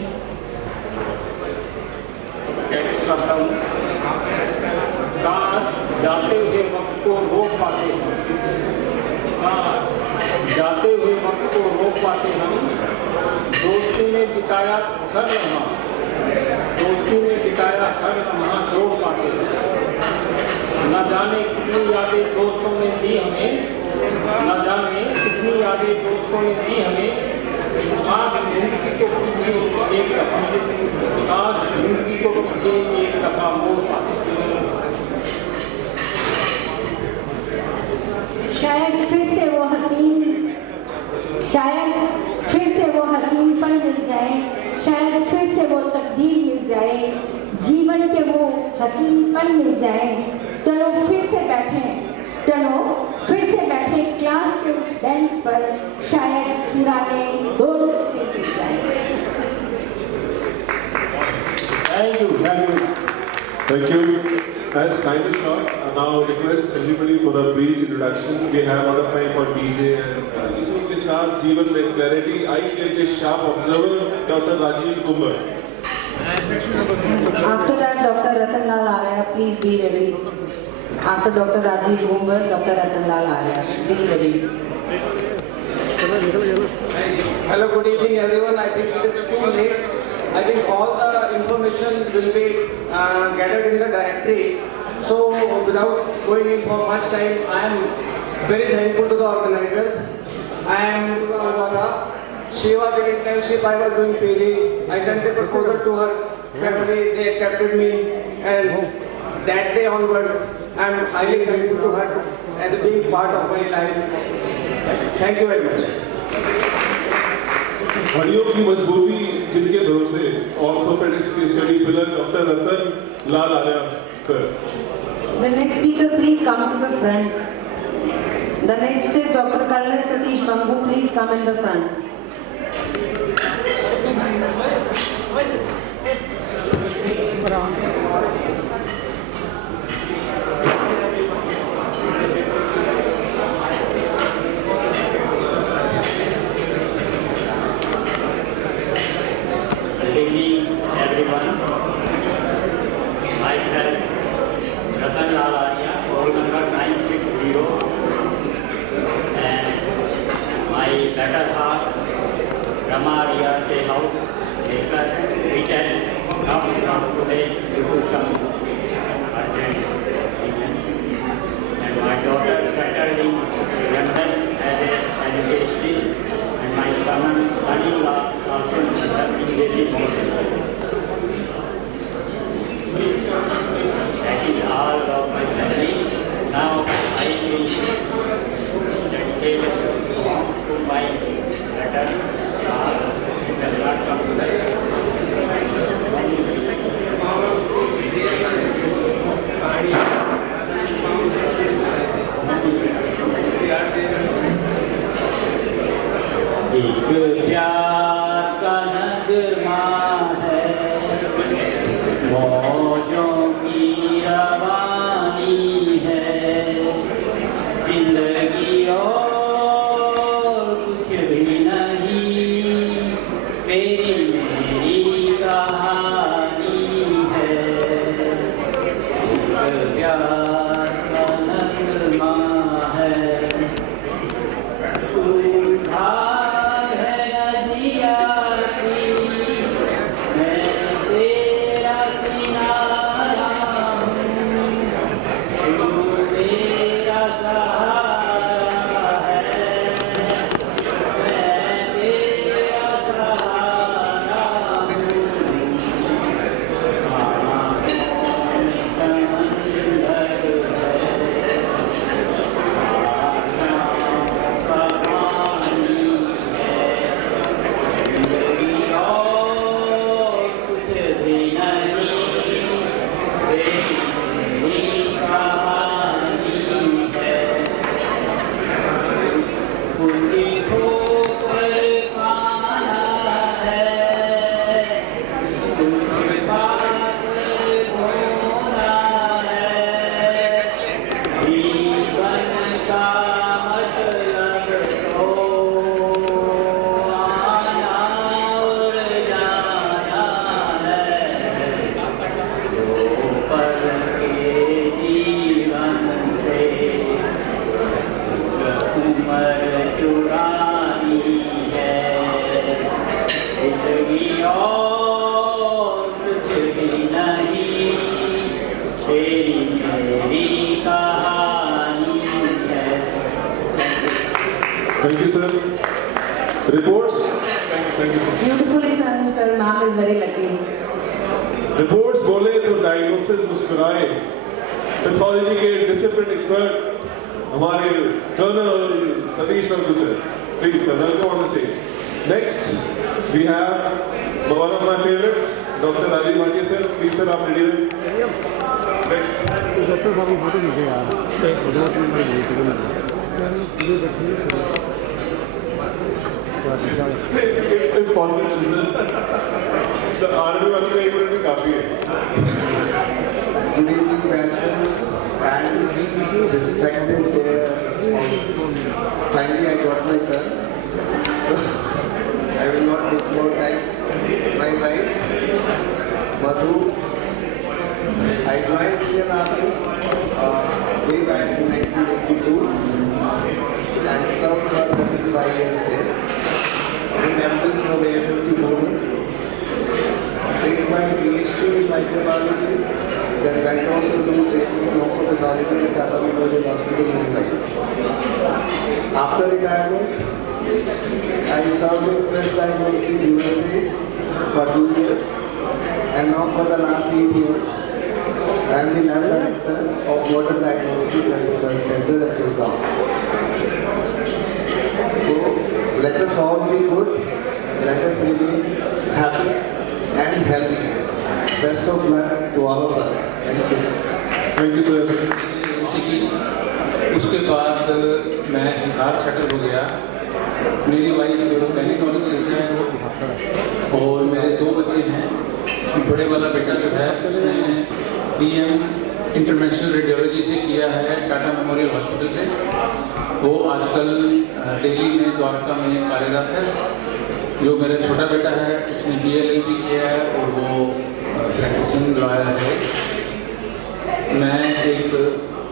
काश जाते हुए वक्त को रोक पाते हैं, काश जाते हुए वक्त को रोक पाते हम, दोस्ती में बिताया हर लम्हा, दोस्ती में बिताया हर लम्हा जोड़ पाते हैं। न जाने कितनी यादें दोस्तों ने दी हमें, न जाने कितनी यादें दोस्तों ने दी हमें। काश जिंदगी को पीछे एक दफा, काश जिंदगी को पीछे एक दफा मोड़ पाते। शायद फिर से वो हसीन, शायद फिर से वो हसीन पल मिल जाए, शायद फिर से वो तकदीर मिल जाए, जीवन के वो हसीन पल मिल जाए। चलो फिर से बैठें, चलो फिर से बैठें क्लास के उस बेंच पर, शायद पुराने दोस्त से मिल जाए। Thank you. Thank you. As time is short, now request everybody for a brief introduction. We have a lot of time for DJ and Neetu के साथ जीवन में clarity, eye care के sharp observer, Dr. Rajiv Kumar. After that, Dr. Ratan Lal Arya, please be ready. After Dr. Rajiv Kumar, Dr. Ratan Lal Arya, be ready. Hello, good evening everyone. I think it is too late. I think all the information will be gathered in the directory. So without going in for much time, I am very thankful to the organizers. I am Vada. She was in internship, I was doing PG. I sent a proposal to her family, they accepted me, and that day onwards, I am highly thankful to her as being part of my life. Thank you very much. हड्डियों की मजबूती जिनके भरोसे ऑर्थोपेडिक्स की study pillar doctor Ratan Lal Arya sir. The next speaker, please come to the front. The next is Dr. Kallan Satish Mangu. Please come in the front. Good evening, everyone. Myself, Ratan Lal Arya, roll number 960, and my better half, Rama Arya, the house maker, which has not come today due to some urgent reason. And my daughter settled in London as an educationist, and my son-in-law also in Delhi. That is all of my family. Now I will dedicate to my letter. It does not come to that. एक प्यार का नगमा है, मौजों की रवानी है, जिंदगी और कुछ भी नहीं, तेरी मेरी कहानी है। एक प्यार का नगमा है, Thank you, sir. Reports. Thank you, sir. Beautifully sung, sir. Ma'am is very lucky. Reports बोले तो diagnosis मुस्कुराए. Pathology के discipline expert हमारे Colonel Satish Mangu sir. Please, sir, welcome on the stage. Next, we have one of my favorites, Dr. Rajiv Bhatia sir. Please, sir, आप ready हैं? Next. डॉक्टर साहब की फोटो मुझे यार Impossible. Sir, आर्मी वालों का 1 मिनट में काफी है. Good evening, batchmates. and respected their spouses. Finally, I got my turn, so I will not take more time. My wife, Madhu, I joined Indian Army way back in 1982 and served for 35 years there. Did MD from AFMC Pune. Did my PhD in microbiology, then went on to do training in oncopathology at Tata Memorial Hospital, Mumbai. After retirement, I served in Quest Diagnostics USA for 2 years, and now for the last 8 years, I am the lab director of Modern Diagnostics and Research Center at Gurgaon. So, let us all be good, let us remain happy and healthy. Best of luck to all of us. Thank you. Thank you, sir. उसके बाद मैं हिसार सेटल हो गया। मेरी वाइफ गायनेकोलॉजिस्ट है और मेरे 2 बच्चे हैं। बड़े वाला बेटा जो है उसने DM इंटरवेंशनल रेडियोलॉजी से किया है टाटा मेमोरियल हॉस्पिटल से। वो आजकल दिल्ली में द्वारका में कार्यरत है। जो मेरा छोटा बेटा है उसने DLLB किया है और वो प्रैक्टिसिंग लॉयर है। मैं एक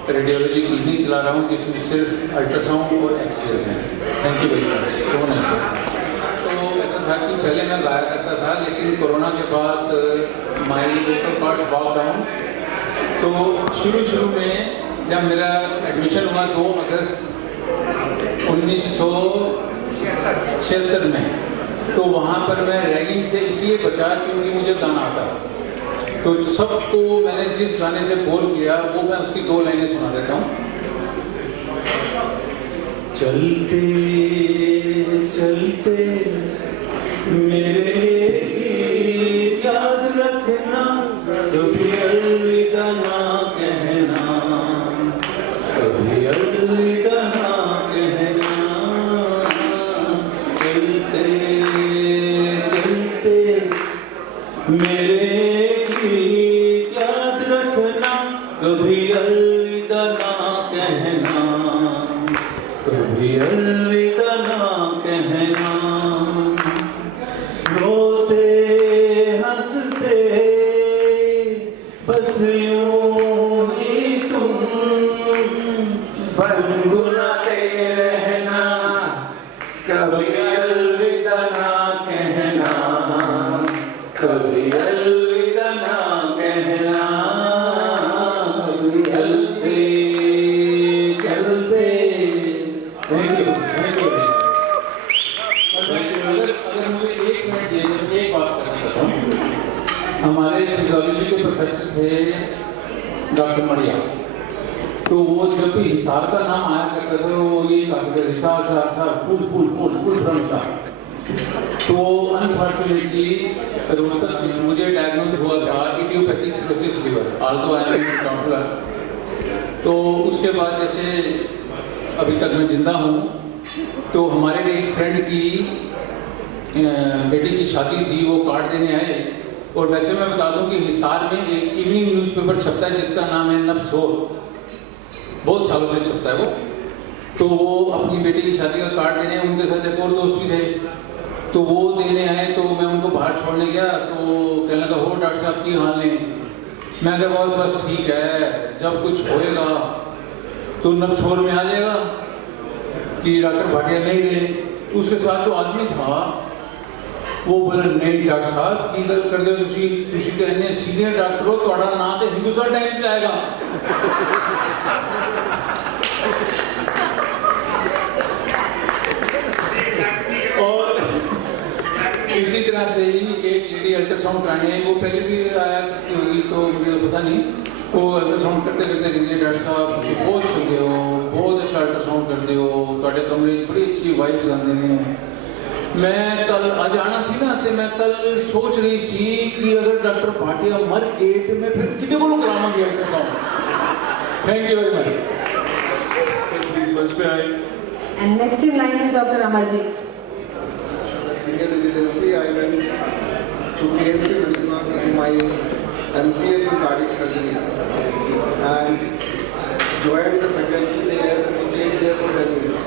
रेडियोलॉजी क्लिनिक चला रहा हूँ जिसमें सिर्फ अल्ट्रासाउंड और एक्सरेज हैं। Thank you very much, so nice. तो ऐसा था कि पहले मैं गाया करता था, लेकिन कोरोना के बाद माई वोकल पार्ट्स बॉक डाउन। तो शुरू में जब मेरा एडमिशन हुआ 2 अगस्त 1976 में, तो वहाँ पर मैं रैगिंग से इसलिए बचा क्योंकि मुझे गाना आता। तो सबको मैंने जिस गाने से बोर किया वो मैं उसकी 2 लाइनें सुना देता हूँ। चलते चलते मेरे गीत याद रखना, कभी अलविदा ना कहना, कभी अलविदा ना कहना। चलते चलते मेरे गीत याद रखना, कभी अलविदा ना कहना, कभी अलविदा ना कहना। रोते हंसते बस यूं ही तुम गुनगुनाते रहना, कभी अलविदा ना कहना, कभी अलविदा ना कहना। चलते चलते थैंक यू। अगर मुझे 1 मिनट दे दें, एक बात करने का था। हमारे फिजियोलॉजी के प्रोफेसर थे डॉक्टर मड़िया, तो वो जब भी हिसार का नाम आया करता था वो ये कहते थे Hisar full full full full from Hisar. तो अनफॉर्चुनेटली रोहतक मुझे डायग्नोज हुआ था idiopathic cirrhosis liver, although I am doctor. तो उसके बाद जैसे अभी तक मैं जिंदा हूँ, तो हमारे एक फ्रेंड की बेटी की शादी थी, वो कार्ड देने आए। और वैसे मैं बता दूं कि हिसार में एक इवनिंग न्यूज़पेपर छपता है जिसका नाम है नबछोर, बहुत सालों से छपता है वो। तो वो अपनी बेटी की शादी का कार्ड देने, उनके साथ एक और दोस्त भी थे, तो वो देने आए। तो मैं उनको बाहर छोड़ने गया, तो कहने लगा हो डॉक्टर साहब की हाल है। मैं कहा बस ठीक है, जब कुछ होएगा तो नबछोर में आ जाएगा कि डॉक्टर भाटिया नहीं रहे। उसके साथ जो आदमी था वो बोला नहीं डॉक्टर साहब की गल कर दो, तुसी तो इन्ने सीनियर डॉक्टर हो, ਤੁਹਾਡਾ ਨਾਂ तो हिंदुस्तान टाइम्स से आएगा। और इसी तरह से ही एक लेडी अल्ट्रासाउंड कराने आई, वो पहले भी आया करती होगी तो मुझे तो पता नहीं। वो अल्ट्रासाउंड करते करते कहते डॉक्टर साहब बहुत चुके हो, बहुत अच्छा अल्ट्रासाउंड करते हो, ਤੁਹਾਡੇ कमरे बड़ी अच्छी वाइब्स आते हैं। मैं कल आज आना सी ना, तो मैं कल सोच रही सी कि अगर डॉक्टर भाटिया मर गए तो मैं फिर कितने को करावांगी ultrasound. Thank you very much. Please मंच पे आए। And next in line is Dr. Amarjit. Senior residency, I went to KMC Gurgaon to my MCH in cardiac surgery, and joined the faculty there and stayed there for 10 years.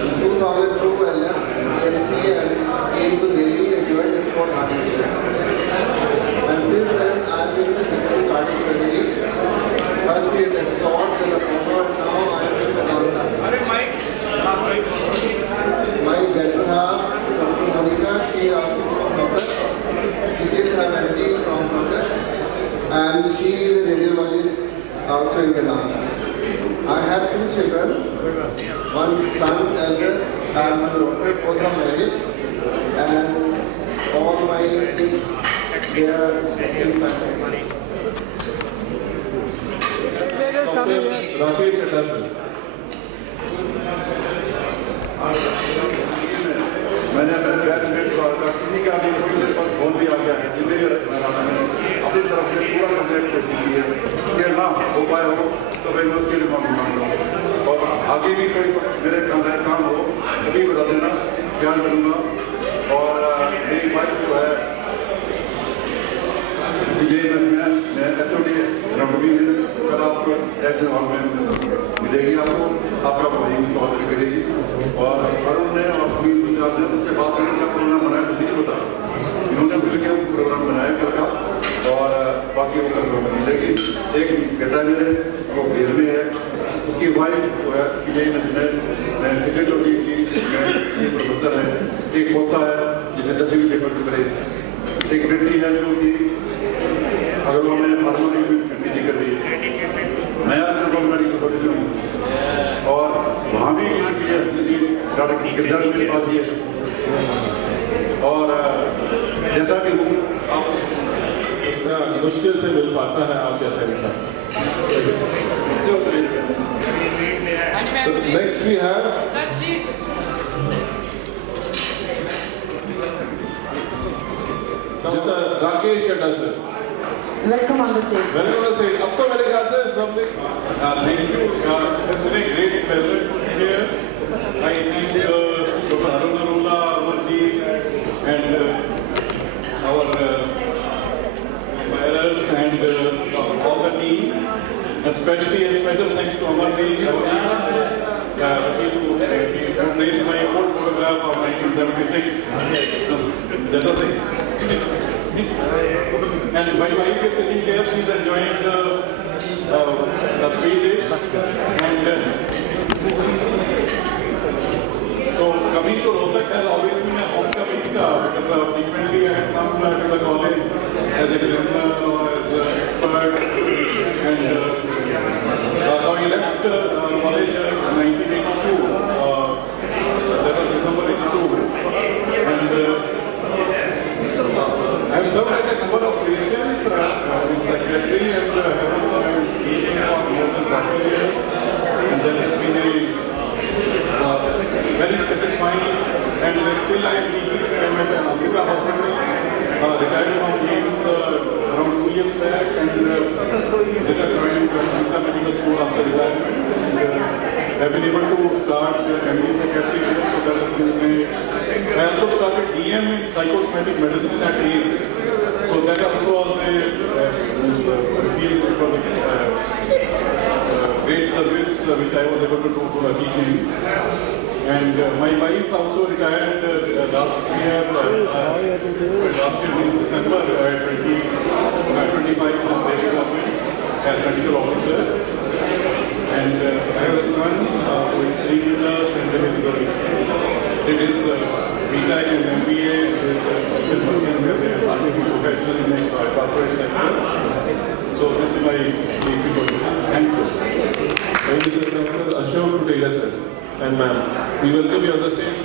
In 2002, I left DMC and came to Delhi and joined Escort Heart Institute. And since then, I have been in cardiac surgery. First in Escort, then Apollo, and now I am in Vedanta. My better half, Dr. Monica, she also from Qatar. She did her MD from Qatar, and she is a radiologist also in Vedanta. I have 2 children, one son, elder, and one daughter, both are married, and all my kids, they are in family. Rakesh Chadha sir. मैंने अपने बैचमेट को किसी का भी कोई मेरे पास फोन भी आ गया है जितने भी रात में अपनी तरफ से पूरा कॉन्टैक्ट कोशिश की है कि ना हो पाए हो तो भाई मैं उसके लिए माफी मांगता हूँ और आगे भी कोई मेरे काम हो कभी बता देना, ध्यान करूँगा। और मेरी वाइफ जो है विजय मैं HOD रमवी में कल आपको ऐसे हॉल में मिलेगी, आपको आपका वही स्वागत भी करेगी। और अरुण ने और सुनील गुजराल ने उसके बाद में क्या प्रोग्राम बनाया मुझे नहीं पता, इन्होंने मिलकर प्रोग्राम बनाया कल का और बाकी वो कल में मिलेगी। एक बेटा मेरे वो बेल में है, उसकी वाइफ जो है विजय में फिजियोलॉजी की ये प्रोफेसर है, एक पोता है जिसे 10वीं पेपर कर रहे, एक बेटी है जो कि अगरवाल में फार्मेसी में PG कर रही है। मैं अगरवाल मेडिकल कॉलेज में हूँ और वहाँ भी डॉक्टर किरदार मेरे पास ही है। और जैसा भी हूँ आप उसका मुश्किल से मिल पाता है आप जैसा इंसान। So next we have Rakesh Chadha sir. Welcome on the stage. Welcome on the stage. अब तो मेरे ख्याल से सबने Thank you. It's been a great pleasure to be here. I thank Dr. Arun Arula, Amarjeet, and our bearers and all the team. Especially a special thanks to Amarjeet, who placed my old photograph of 1976. That's the thing. And my wife is sitting there, she's enjoying the 3 days. And so coming to Rohtak has always been a homecoming because frequently I have come to the college as examiner or as an expert. And now I left college in 1982, that was December 82. And I have served at a number of places in secretary and teaching for more than 40 years. And that has been a very satisfying, and still I am teaching. I am at Amrita Hospital, retired from AIMS around 2 years back, and later joined Amrita Medical School after retirement. And I have been able to start MD secretary here, so that has been I also started DM in psychosomatic medicine at AIMS. So that also was a field for great service which I was able to do for the teaching. And my wife also retired last year in December 25 from Delhi government as medical officer. And I have a son who is 3 years and did his BTech and MBA and is still working as a marketing professional in the corporate sector. So this is my people. Thank you. Thank you, sir. Dr. Ashok Taylor, sir, and ma'am. We welcome you on the stage.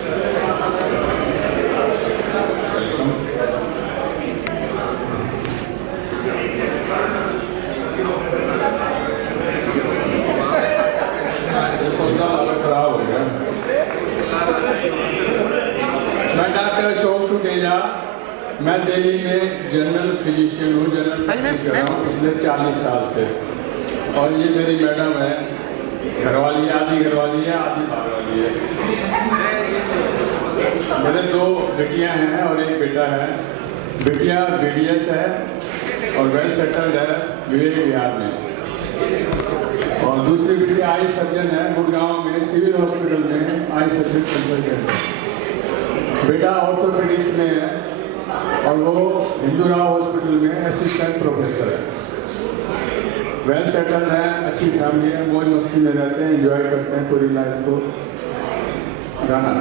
मैं डॉक्टर अशोक टुटेजा, मैं दिल्ली में जनरल फिजिशियन हूँ, जनरल प्रैक्टिस कर रहा हूँ पिछले 40 साल से। और ये मेरी मैडम है, घरवाली आधी घरवाली है, आधी बाहरवाली है। मेरे 2 बेटियाँ हैं और एक बेटा है। बेटियाँ BDS है और वेल सेटल्ड है विवेक विहार में। और दूसरी बेटी आई सर्जन है गुड़गांव में सिविल हॉस्पिटल में आई सर्जन कंसल्टेंट। बेटा ऑर्थोपेडिक्स में है और वो हिंदूराव हॉस्पिटल में असिस्टेंट प्रोफेसर है। वेल सेटल्ड है, अच्छी फैमिली है, मौज मस्ती में रहते हैं, एंजॉय करते हैं पूरी लाइफ को। गाना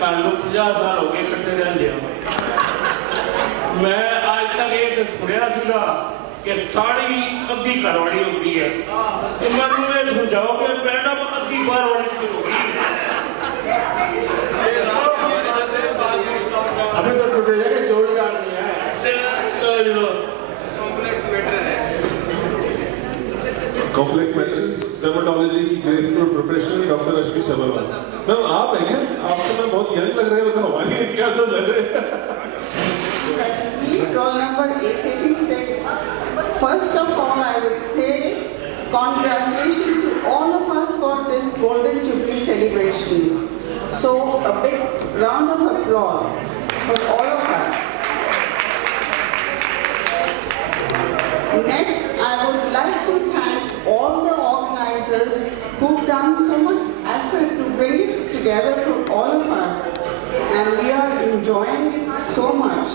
ਸਾਨੂੰ 50 ਸਾਲ ਹੋ ਗਏ ਇਕੱਠੇ ਰਹਿੰਦੇ ਆ। ਮੈਂ ਅੱਜ ਤੱਕ ਇਹ ਤਾਂ ਸੁਣਿਆ ਸੀਗਾ कि साड़ी अद्धी घरवाली होती है, तो मैंने ये समझाओ कि मैडम अद्धी बारवाली क्यों होगी? अभी तो टूटे जाएंगे, जोड़ीदार नहीं है। कॉम्प्लेक्स मेडिसिन डर्मेटोलॉजी की ग्रेसफुल प्रोफेशनल डॉक्टर रश्मि सबरवाल। मैम आप हैं क्या? आपको मैं बहुत यंग लग रहे हैं, मतलब हमारी एज के आसपास लग रहे हैं। Roll number 886. First of all, I would say congratulations to all of us for this Golden Jubilee celebrations. So a big round of applause for all of us. Next, I would like to thank all the organizers who've done so much effort to bring it together for all of us. And we are enjoying it so much.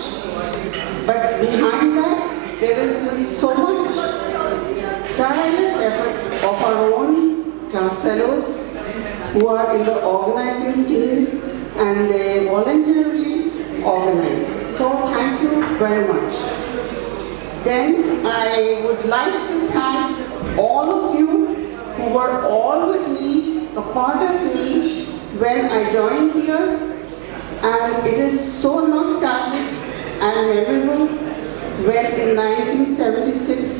But behind that, there is this so much tireless effort of our own class fellows who are in the organizing team, and they voluntarily organize. So thank you very much. Then I would like to thank all of you who were all with me, a part of me when I joined here, and it is so nostalgic and memorable when in 1976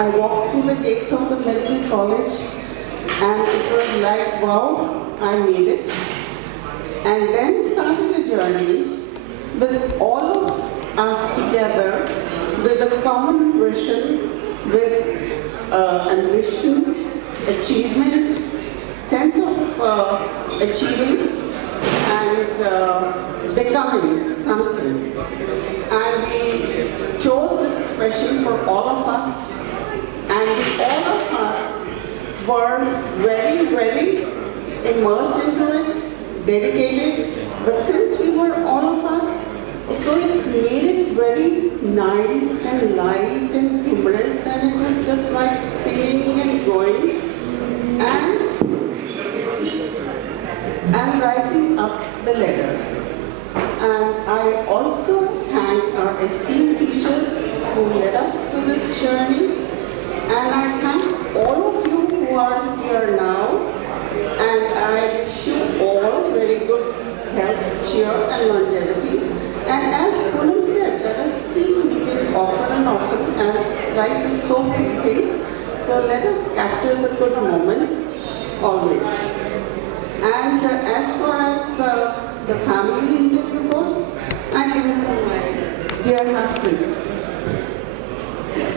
I walked through the gates of the medical college, and it was like, wow, I made it. And then started a journey with all of us together with a common vision, with ambition, achievement, sense of achieving and becoming something. And we chose this profession for all of us, and all of us were very, very immersed into it, dedicated. But since we were all of us, so it made it very nice and light and humorous, and it was just like singing and going and rising up the ladder. And I also thank our esteemed teachers who led us to this journey. And I thank all of you who are here now. And I wish you all very good health, cheer and longevity. And as Poonam said, let us keep meeting often and often as life is so fleeting. So let us capture the good moments always. And as far as the family interview goes, I give it to my dear husband.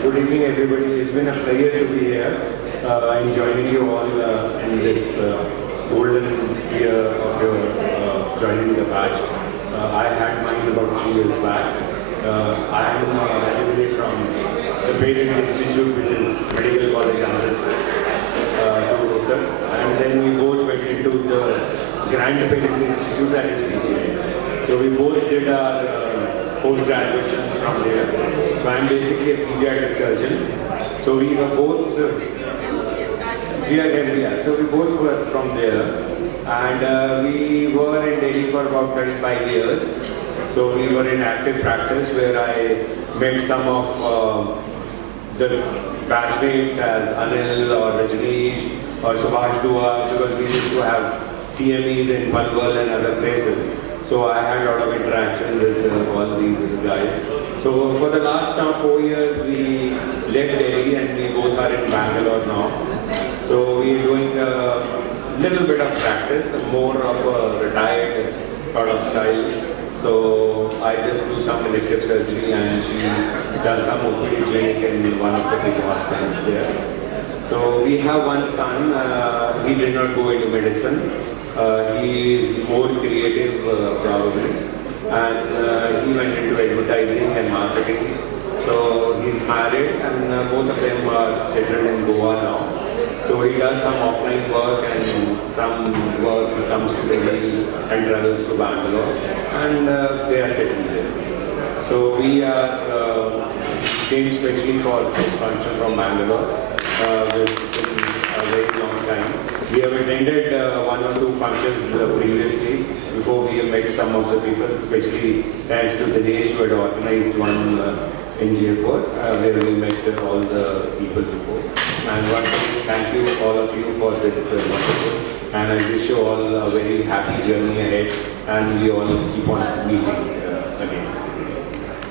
Good evening, everybody. It's been a pleasure to be here. I'm joining you all in this golden year of your joining the batch. I had mine about 3 years back. I am originally from the Parent Institute, which is Medical College Amritsar, to Uttar. And then we both went into the Grandparent Institute, that is PGI. So we both did our post-graduations from there. So I'm basically a pediatric surgeon. So we were both, so we both were from there. And we were in Delhi for about 35 years. So we were in active practice where I met some of the batchmates as Anil or Rajneesh or Subhash Dua, because we used to have CMEs in Palwal and other places. So I had a lot of interaction with all these guys. So for the last 4 years we left Delhi and we both are in Bangalore now. So we're doing a little bit of practice, more of a retired sort of style. So I just do some elective surgery and she does some OPD clinic in one of the big hospitals there. So we have one son, he did not go into medicine. He is more creative probably, and he went into advertising and marketing. So he's married and both of them are settled in Goa now. So he does some offline work and some work, he comes to Delhi and travels to Bangalore, and they are settled there. So we are came specially for this function from Bangalore. It's been a very long time. We have attended 1 or 2 functions previously before we have met some of the people, especially thanks to Dinesh who had organized one in Jaipur, where we met all the people before. And once again, thank you all of you for this wonderful. And I wish you all a very happy journey ahead, and we all keep on meeting again.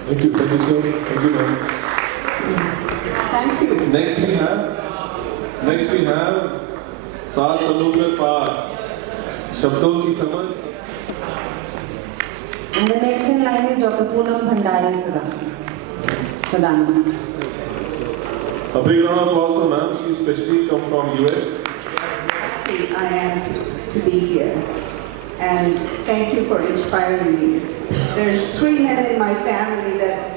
Thank you, sir. Thank you, ma'am. Thank you. Next we have सात समुद्र पार शब्दों की समझ. And the next in line is Dr. Poonam Bhandari Sadana. A big round of applause for ma'am. She especially come from US. I am to be here, and thank you for inspiring me. There's 3 men in my family that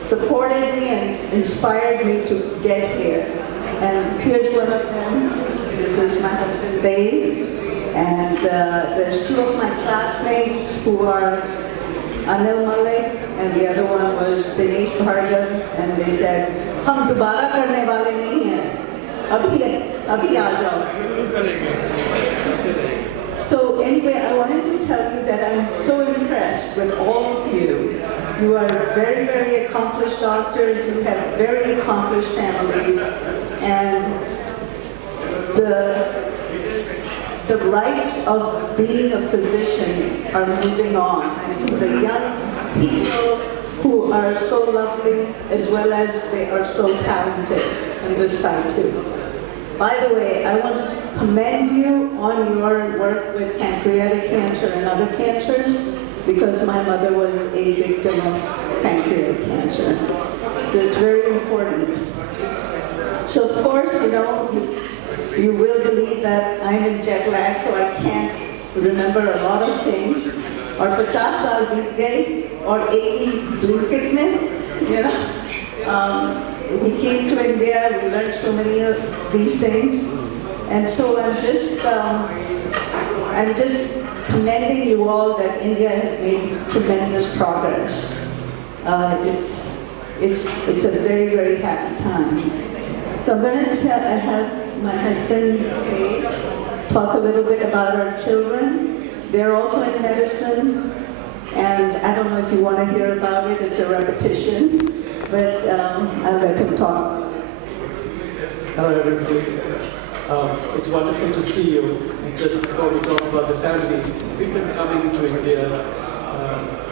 supported me and inspired me to get here. And here's one of them. This is my husband, Dave. And there's 2 of my classmates who are Anil Malik, and the other one was Dinesh Bhargav. And they said, "Hum dobara karne wale nahi hain. Abhi aa jao." So anyway, I wanted to tell you that I'm so impressed with all of you. You are very, very accomplished doctors. You have very accomplished families. And the rights of being a physician are moving on. I see the young people who are so lovely, as well as they are so talented on this side too. By the way, I want to commend you on your work with pancreatic cancer and other cancers, because my mother was a victim of pancreatic cancer. So it's very important. So of course, you will believe that I'm in jet lag, so I can't remember a lot of things. और 50 साल बीत गए और एक ही blinket में, we came to India, we learned so many of these things, and so I'm just commending you all that India has made tremendous progress. It's a very, very happy time. So I'm going to have my husband Dave talk a little bit about our children. They're also in medicine, and I don't know if you want to hear about it. It's a repetition, but I'll let him talk. Hello everybody. It's wonderful to see you. And just before we talk about the family, we've been coming to India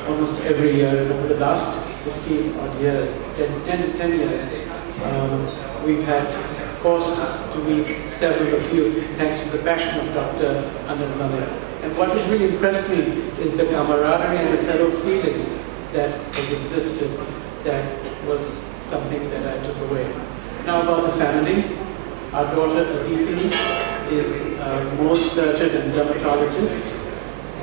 almost every year, and over the last 15 odd years, 10 years, we've had courses to meet several of you, thanks to the passion of Dr. Anil Malik. And what has really impressed me is the camaraderie and the fellow feeling that has existed. That was something that I took away. Now about the family. Our daughter Aditi is a Mohs surgeon and dermatologist,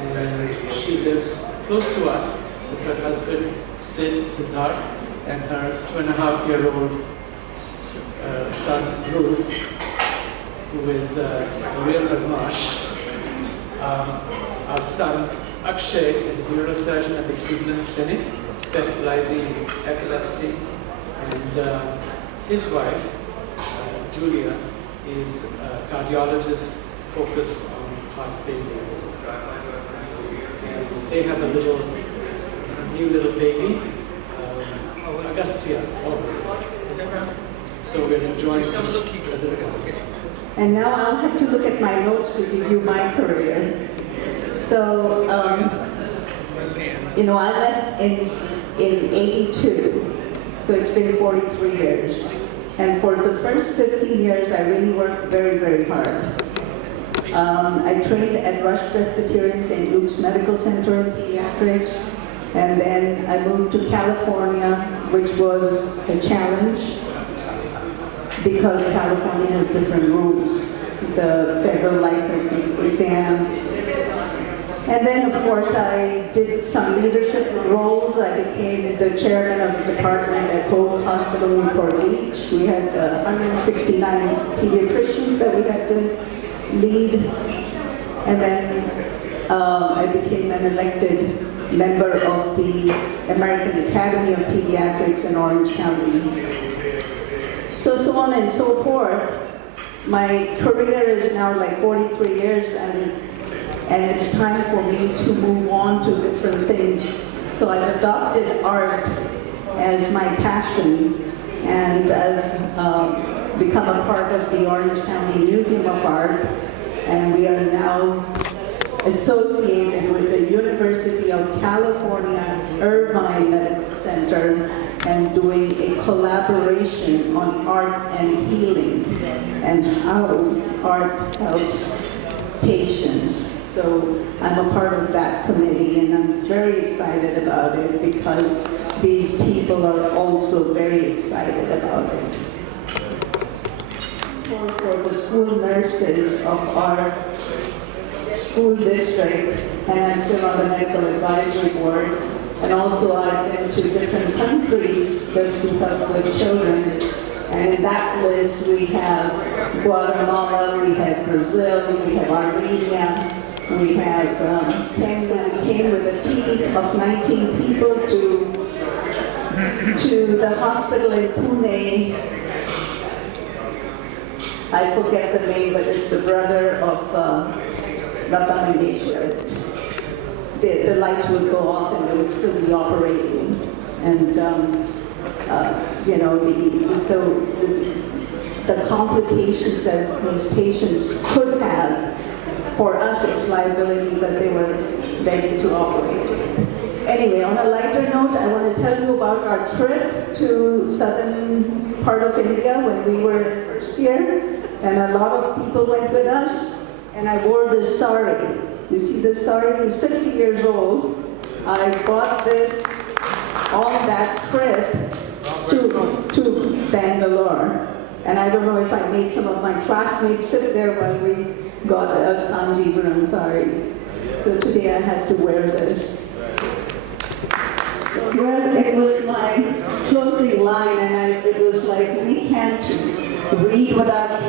and she lives close to us with her husband Siddharth and her 2.5-year-old son Dhruv, who is a real badmash. Our son Akshay is a neurosurgeon at the Cleveland Clinic, specializing in epilepsy, and his wife Julia is a cardiologist focused on heart failure. And they have a new little baby, Agastya, August. So we're enjoying the And now I'll have to look at my notes to give you my career. So, I left in 82, so it's been 43 years. And for the first 15 years, I really worked very, very hard. I trained at Rush Presbyterian St. Luke's Medical Center in Pediatrics, and then I moved to California, which was a challenge, because California has different rules, the federal licensing exam. And then, of course, I did some leadership roles. I became the chairman of the department at Hoag Hospital in Newport Beach. We had 169 pediatricians that we had to lead. And then I became an elected member of the American Academy of Pediatrics in Orange County. So on and so forth. My career is now like 43 years, and it's time for me to move on to different things. So I've adopted art as my passion, and I've become a part of the Orange County Museum of Art, and we are now associated with the University of California Irvine Medical Center and doing a collaboration on art and healing and how art helps patients. So I'm a part of that committee, and I'm very excited about it because these people are also very excited about it. For the school nurses of our school district, and I'm still on the medical advisory board, and also I've been to different countries just to help with children. And in that list we have Guatemala, we have Brazil, we have Armenia, we have Kenya. We came with a team of 19 people to the hospital in Pune. I forget the name, but it's the brother of Lata Mangeshkar. The lights would go off and they would still be operating. And you know, the complications that these patients could have, for us it's liability, but they were ready to operate. Anyway, on a lighter note, I want to tell you about our trip to southern part of India when we were in first year, and a lot of people went with us, and I wore this sari. You see this sari? It's 50 years old. I bought this on that trip to Bangalore. And I don't know if I made some of my classmates sit there while we got a Kanjipuram sari. So today I had to wear this. Well, it was my closing line, and it was like, we can't read without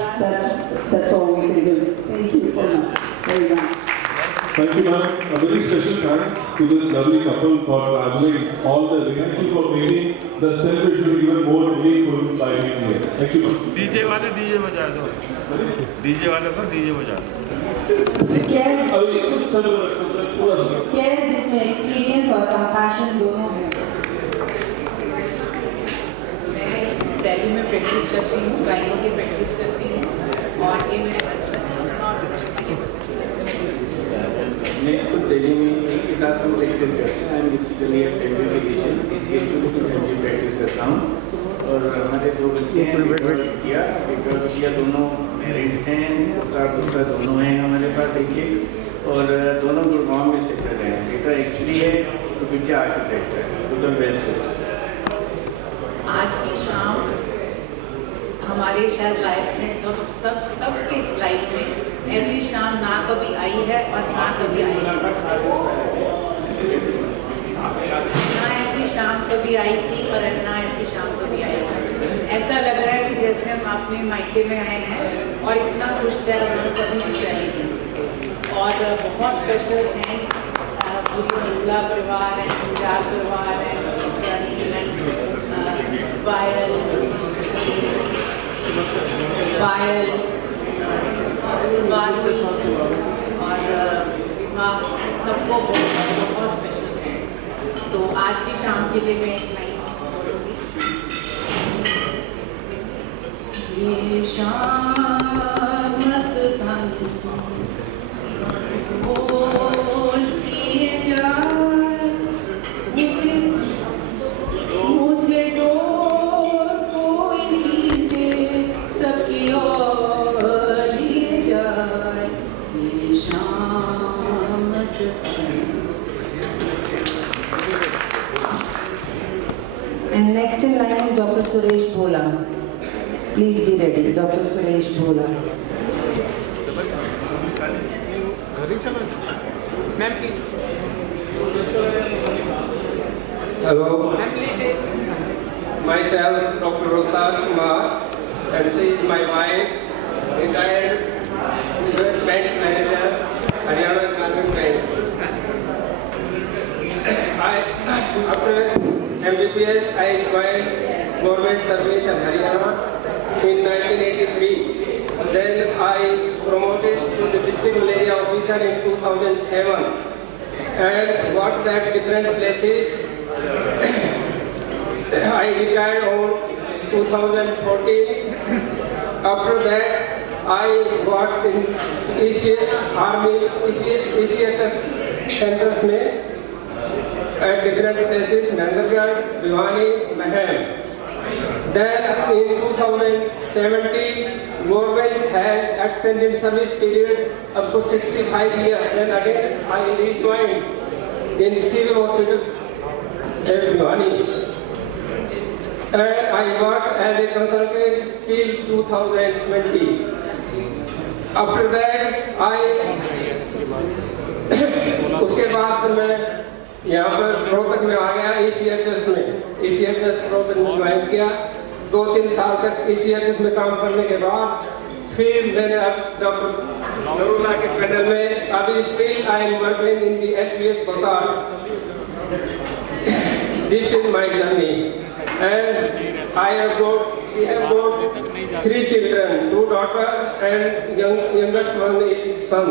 that's all we can do. Thank you very much. Very much. Thank you, ma'am. A very special thanks to this lovely couple for traveling all the way. Thank you for making the celebration even more meaningful by being here. Thank you, ma'am. DJ वाले डीजे बजा दो डीजे वाले को डीजे बजा दो अभी कुछ सर पूरा केयर जिसमें एक्सपीरियंस और कंपैशन दोनों हैं। मैं दिल्ली में प्रैक्टिस करती हूँ, गायों की प्रैक्टिस करती हूँ, और ये मेरे मैं खुद दिल्ली में एक ही साथ में प्रैक्टिस करते हैं। I am basically a family physician, family practice करता हूँ, और हमारे दो बच्चे हैं, बेटा और बिटिया दोनों मैरिड हैं, पोता दोनों हैं हमारे पास एक, और दोनों गुड़गांव में सेटल हैं। बेटा एक्चुअली है तो बिटिया आर्किटेक्ट है, उधर वेल सेटल। आज की शाम हमारे शायद लाइफ में सबके लाइफ में ऐसी शाम ना कभी आई है और ना कभी आएगी। ना ऐसी शाम कभी आई थी और ना ऐसी शाम कभी आएगी। ऐसा लग रहा है कि जैसे हम अपने मायके में आए हैं और इतना खुश चल हम कभी नहीं जाएंगे। और बहुत स्पेशल थैंक्स पूरी मंगला परिवार है, पंजाब परिवार है, पायल और विवाह सबको बहुत स्पेशल है। तो आज की शाम के लिए मैं इतना ही बोलूँगी। ये शाम मस्तानी बोलती है जाए मुझे डोर कोई खींचे सबकी ओर लिए जाए ये शाम मस्तानी। And next in line is Dr. Suresh Bhola. Please be ready, Dr. Suresh Bhola. Hello. Myself, Dr. Rohtas Kumar, and she is my wife, retired bank manager, Haryana Gramin Bank. After MBBS, I joined government service in Haryana in 1983. Then I promoted to the district malaria officer in 2007 and worked at different places. I retired on 2014. After that, I worked in ECHS centers at different places, Nandargarh, Bhiwani, Maham. Then in 2017, government has extended service period up to 65 years. Then again, I rejoined in civil hospital at Bhiwani. And I worked as a consultant till 2020. After that, उसके बाद मैं यहाँ पर रोहतक में आ गया ECHS में रोहतक में ज्वाइन किया 2-3 साल तक ECHS में काम करने के बाद फिर मैंने अब डॉक्टर नरूला के पैनल में अभी still I am working in the HPS Bosar. This is my journey and I have got 3 children, 2 daughters and youngest one is son.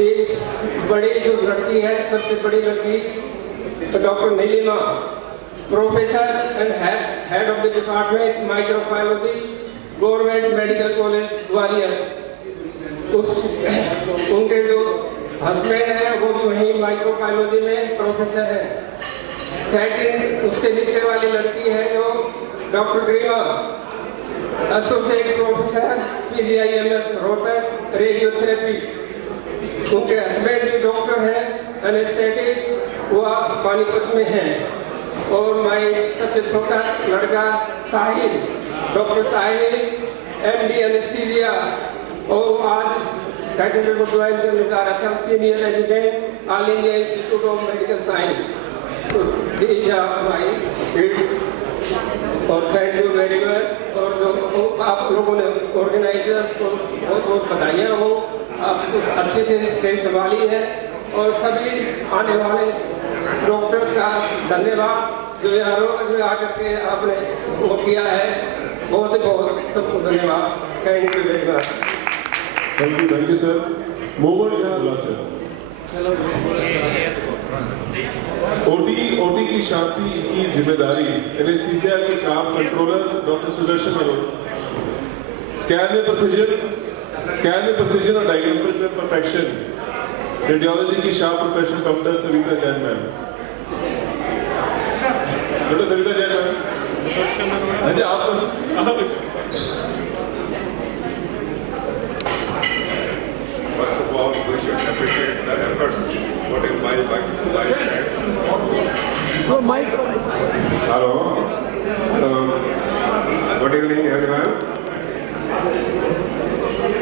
बड़ी जो लड़की है सबसे बड़ी लड़की doctor Neelima professor and head of the department microbiology government medical college Gwalior. उनके जो हस्बैंड हैं वो भी वहीं माइक्रोबायोलॉजी में प्रोफेसर है. सेकंड उससे नीचे वाली लड़की है जो doctor Garima associate professor PGIMS Rohtak radiotherapy. उनके हस्बैंड भी डॉक्टर हैं एनेस्थेटिक, वो पानीपत में हैं. और मैं सबसे छोटा लड़का Sahil, doctor Sahil MD anaesthesia और आज सेकेंडरी को ज्वाइन करने जा रहा था senior resident all India institute of medical science. तो दीज आर माय किड्स और थैंक यू वेरी मच. और जो आप लोगों ने ऑर्गेनाइजर्स को बहुत बहुत बधाइयाँ हो. आप कुछ अच्छे से स्टेज संभाली है और सभी आने वाले डॉक्टर्स का धन्यवाद जो यहाँ रोहतक में आकर के आपने वो किया है. बहुत बहुत सबको धन्यवाद. Thank you very much. Thank you sir. Mohammad Jahan sir. OT की शांति की जिम्मेदारी एनेस्थीसिया के काम controller doctor Sudarshan Arora. Scan में प्रिसिजन और डायग्नोसिस में परफेक्शन रेडियोलॉजी की sharp professional doctor Savita Jain ma'am. Doctor Savita Jain ma'am. Ajay आप First of all, we should appreciate the efforts put in by friends. Hello. Good evening, everyone.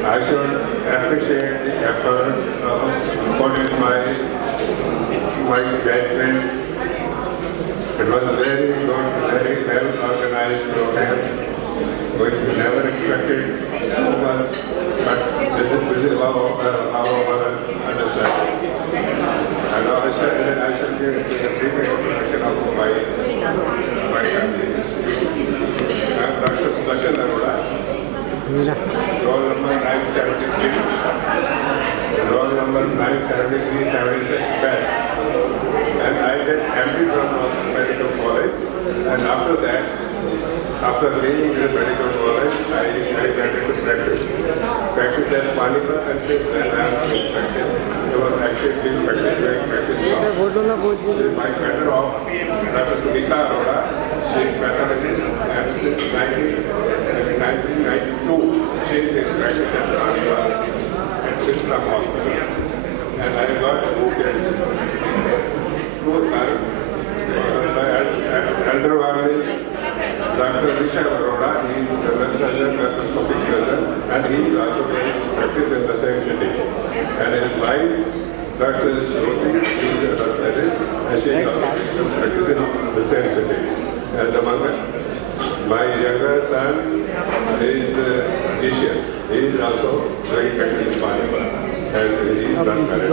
I should appreciate the efforts put in by batchmates. It was a very good, very well organized program, which we never expected so much, but this is our understanding. And I shall give the brief introduction of my family. I am Dr. Sudarshan Arora, roll number 973, roll number 973-76 batch. And I did MD from Medical College, and after that, after leaving the medical college, I went into practice at Panipat, and since then I am doing practice. I was actively doing practice now. She is my mentor of Dr. Sunita Arora. She is pathologist, and since 1992, she is in practice at Panipat and Timsam Hospital. And I got 2 kids, 2 sons. The elder one is Dr. Rishabh Arora. He is a general surgeon, laparoscopic surgeon, and he is also doing practice in the same city. And his wife, Dr. Shruti, he is a anesthesist, and she is also practicing in the same city. At the moment, my younger son is Jishan. He is also doing practice in Panipat, and he is not married.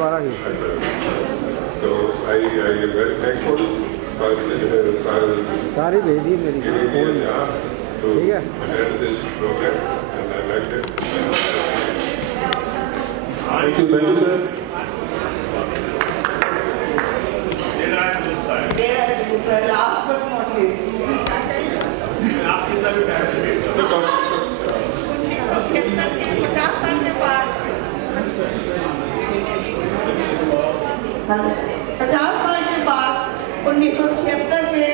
So I am very thankful for giving me a chance to attend this program, and I liked it. Thank you, sir. Last but not least. साल के बाद 1976 के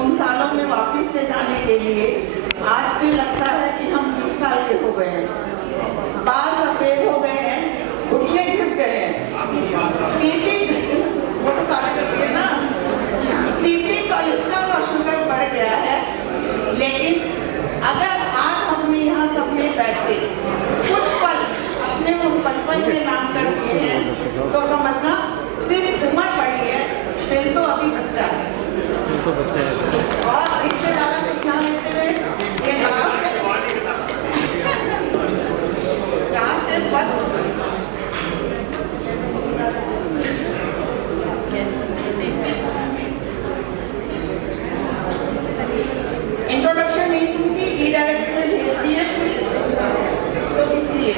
उन सालों में वापस ले जाने के लिए आज फिर लगता है कि हम 20 साल के हो गए हैं। बाल सफेद हो गए हैं, घुटने घिस गए हैं, बीपी वो तो काट करती है ना, बीपी कोलेस्ट्रॉल और शुगर बढ़ गया है। लेकिन अगर आज हमने यहाँ सब में बैठ के कुछ पल अपने उस बचपन के नाम कर दिए हैं तो समझना सिर्फ उम्र पड़ी है, दिल तो अभी बच्चा है। और इससे ज्यादा कुछ ना लेते हुए ये लास्ट है पद। इंट्रोडक्शन नहीं दूंगी, ई डायरेक्टर में भेज दिए तो इसलिए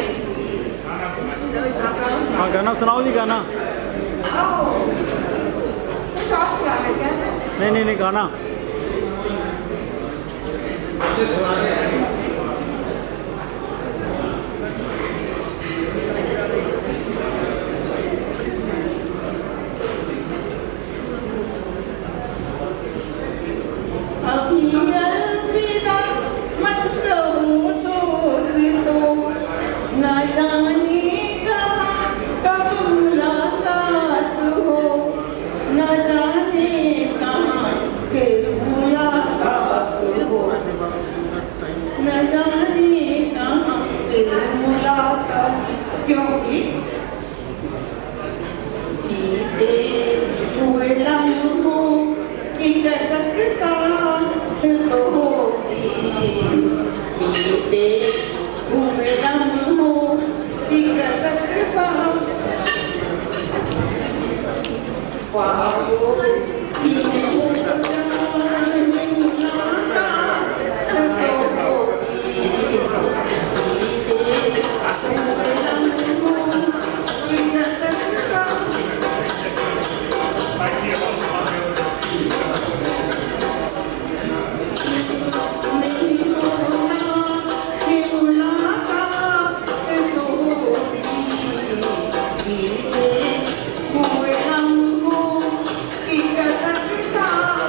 हाँ गाना सुनाओ जी गाना। नहीं गाना। अभी अलविदा मत कहूँ दोस्तों, न जाने कहाँ कब मुलाकात हो, न जाने कहाँ के मुलाकात हो, न जाने कहाँ के मुलाकात। क्योंकि बीते हुए लम्हों की कसक साथ तो होगी, बीते हुए लम्हों की कसक साथ ख्वाबों की मुलाकात तो होगी, बीते हुए लम्हों की कसक साथ।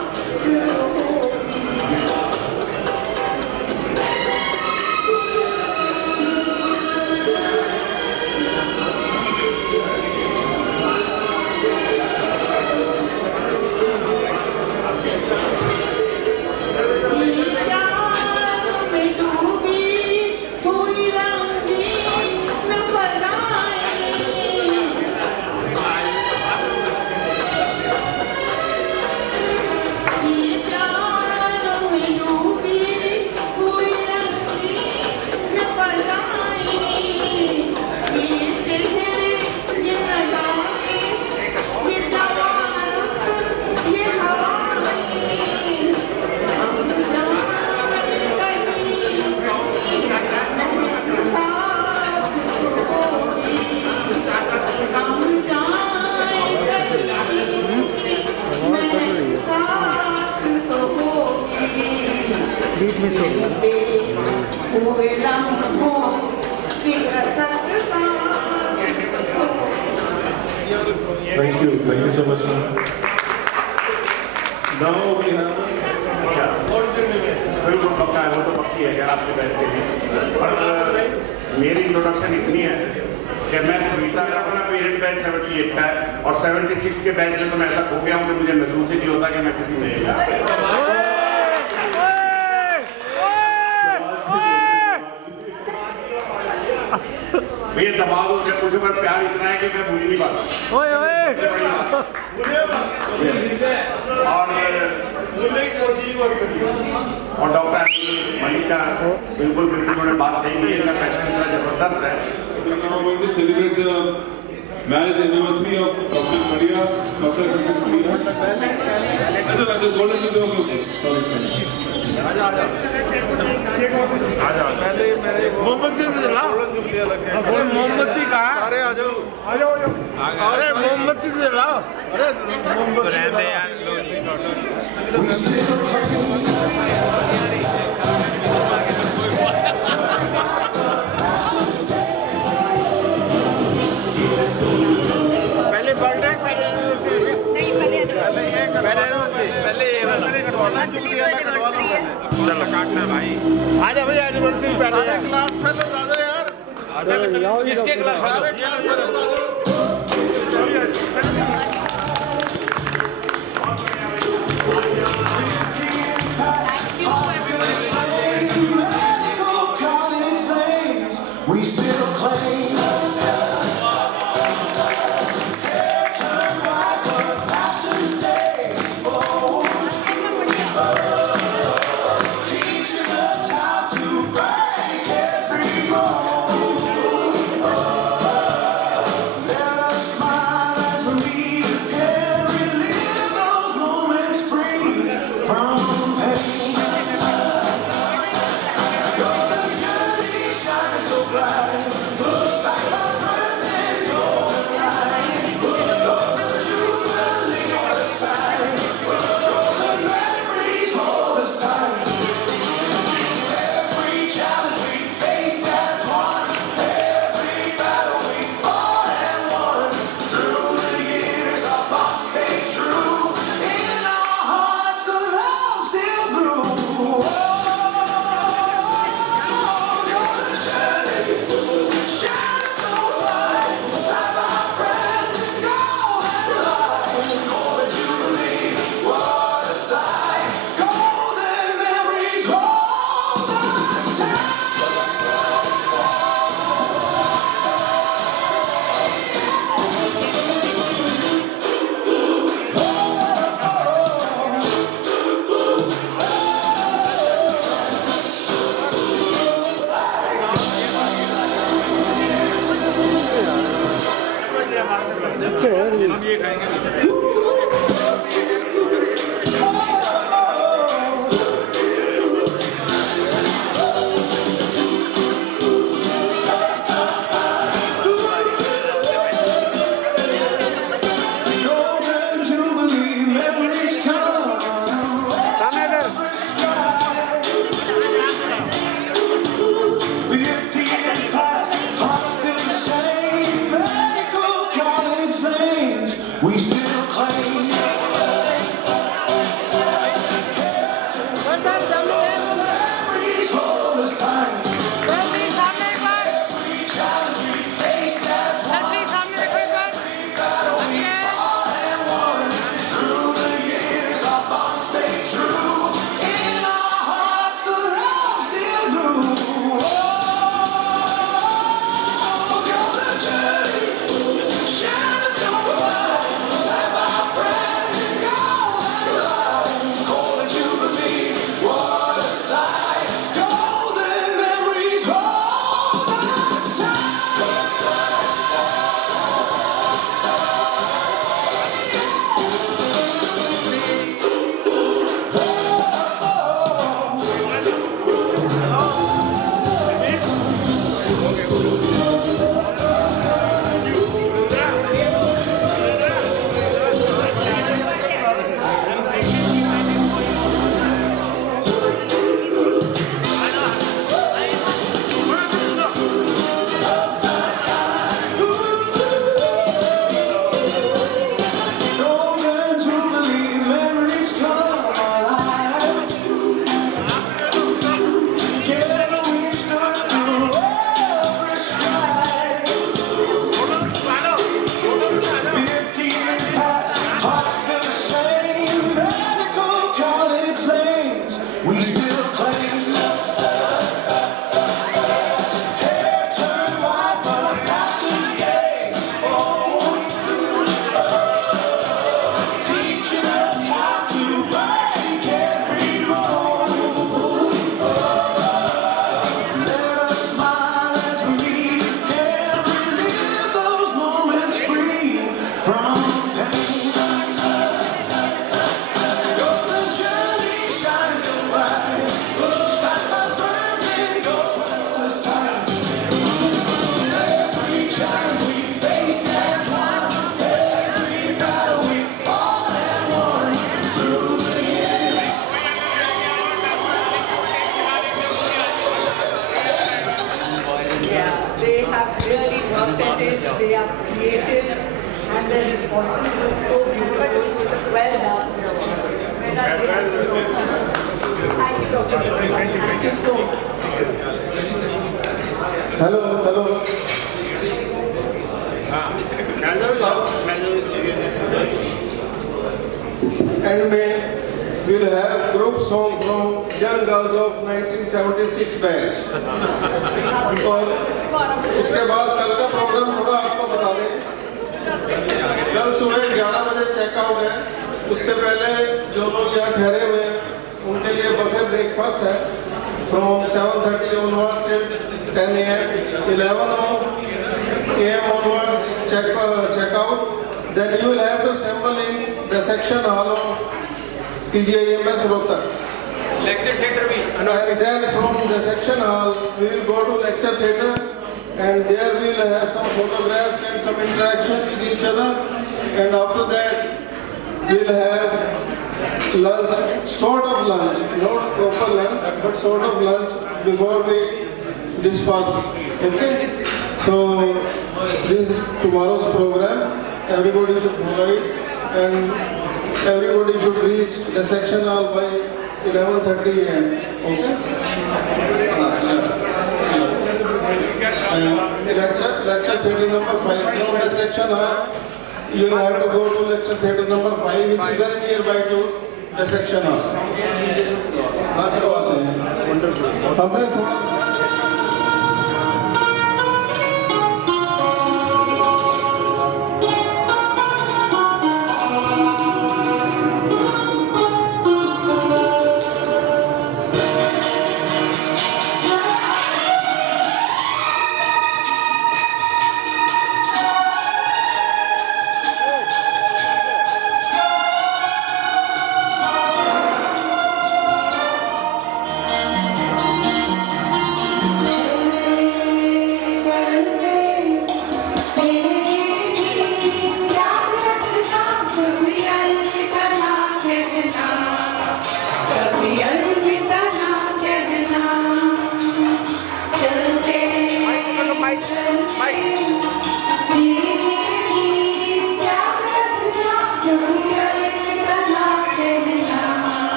Thank you so much, ma'am. Now we have. बिल्कुल पक्का है, वो तो पक्की है यार आपके बैच के लिए। पर मेरी इंट्रोडक्शन इतनी है कि मैं सुनीता का अपना पेरेंट बैच 78 का है और 76 के बैच में तो मैं ऐसा खो गया हूँ कि मुझे महसूस ही नहीं होता कि मैं किसी में ये दबाव मुझे पर प्यार इतना है कि मैं भूल नहीं पाता। और डॉक्टर मलिका बिल्कुल उन्होंने बात सही की, इनका पैशन इतना जबरदस्त है। going to celebrate the marriage anniversary of Dr. Maria, Dr. Mrs. Maria. That's a golden video. Sorry. मोमबत्ती से जलाओ, मोमबत्ती कहाँ? अरे आ जाओ, अरे मोमबत्ती से जलाओ, अरे मोमबत्ती यार। चलो काटना भाई आजा भैया एनिवर्सरी पे सारे क्लास फेलो आ जाओ यार आजा किसके क्लास सारे क्लास फेलो आ We still claim turn right, but passion stays. Teaching us how to break every mold. Let us smile as we meet again, relive those moments free from pain. Golden journey shining so bright, looks like my friends in golden light. Golden jubilee, what a sight. Golden memories hold us tight. Every challenge we faced as one, every battle we fought and won. Through the years our bonds stayed true. In our hearts the love still grew. Golden journey, shining so bright, beside my friends in golden light. Golden jubilee, what a sight. Golden memories hold us tight. हम ये खाएंगे Golden jubilee memories come. Every stride. 50 years past, hearts still the same. Medical college lanes, we still claim. Memories hold us tight. Every challenge we faced as one. Every battle we fought and won. Through the years our bonds stayed true. In our hearts the love still grew. Oh, golden journey, shining so bright, beside their responses were so beautiful. Well done. Thank you, Dr. Jyotika. Thank you so much. Hello. And we will have group song from young girls of 1976 batch. और उसके बाद कल का प्रोग्राम थोड़ा आपको बता दें। कल सुबह 11 बजे चेकआउट है। उससे पहले जो लोग यहाँ ठहरे हुए हैं उनके लिए बफे ब्रेकफास्ट है from 7:30 onward till 10 a.m. 11 a.m. onward check out. Then you will have to assemble in the section hall of PGIMS Rohtak. Lecture theatre bhi. And then from the section hall we will go to lecture theatre, and there we will have some photographs and some interaction with each other, and after that we will have lunch, sort of lunch, not proper lunch, but sort of lunch before we disperse. Okay? So this is tomorrow's program. Everybody should follow it, and everybody should reach the section hall by 11:30 a.m. Okay? Lecture theatre number 5. From the section hall, you will have to go to lecture theatre number 5, which is very nearby to the section hall. चलो आते हैं। हमने थोड़ा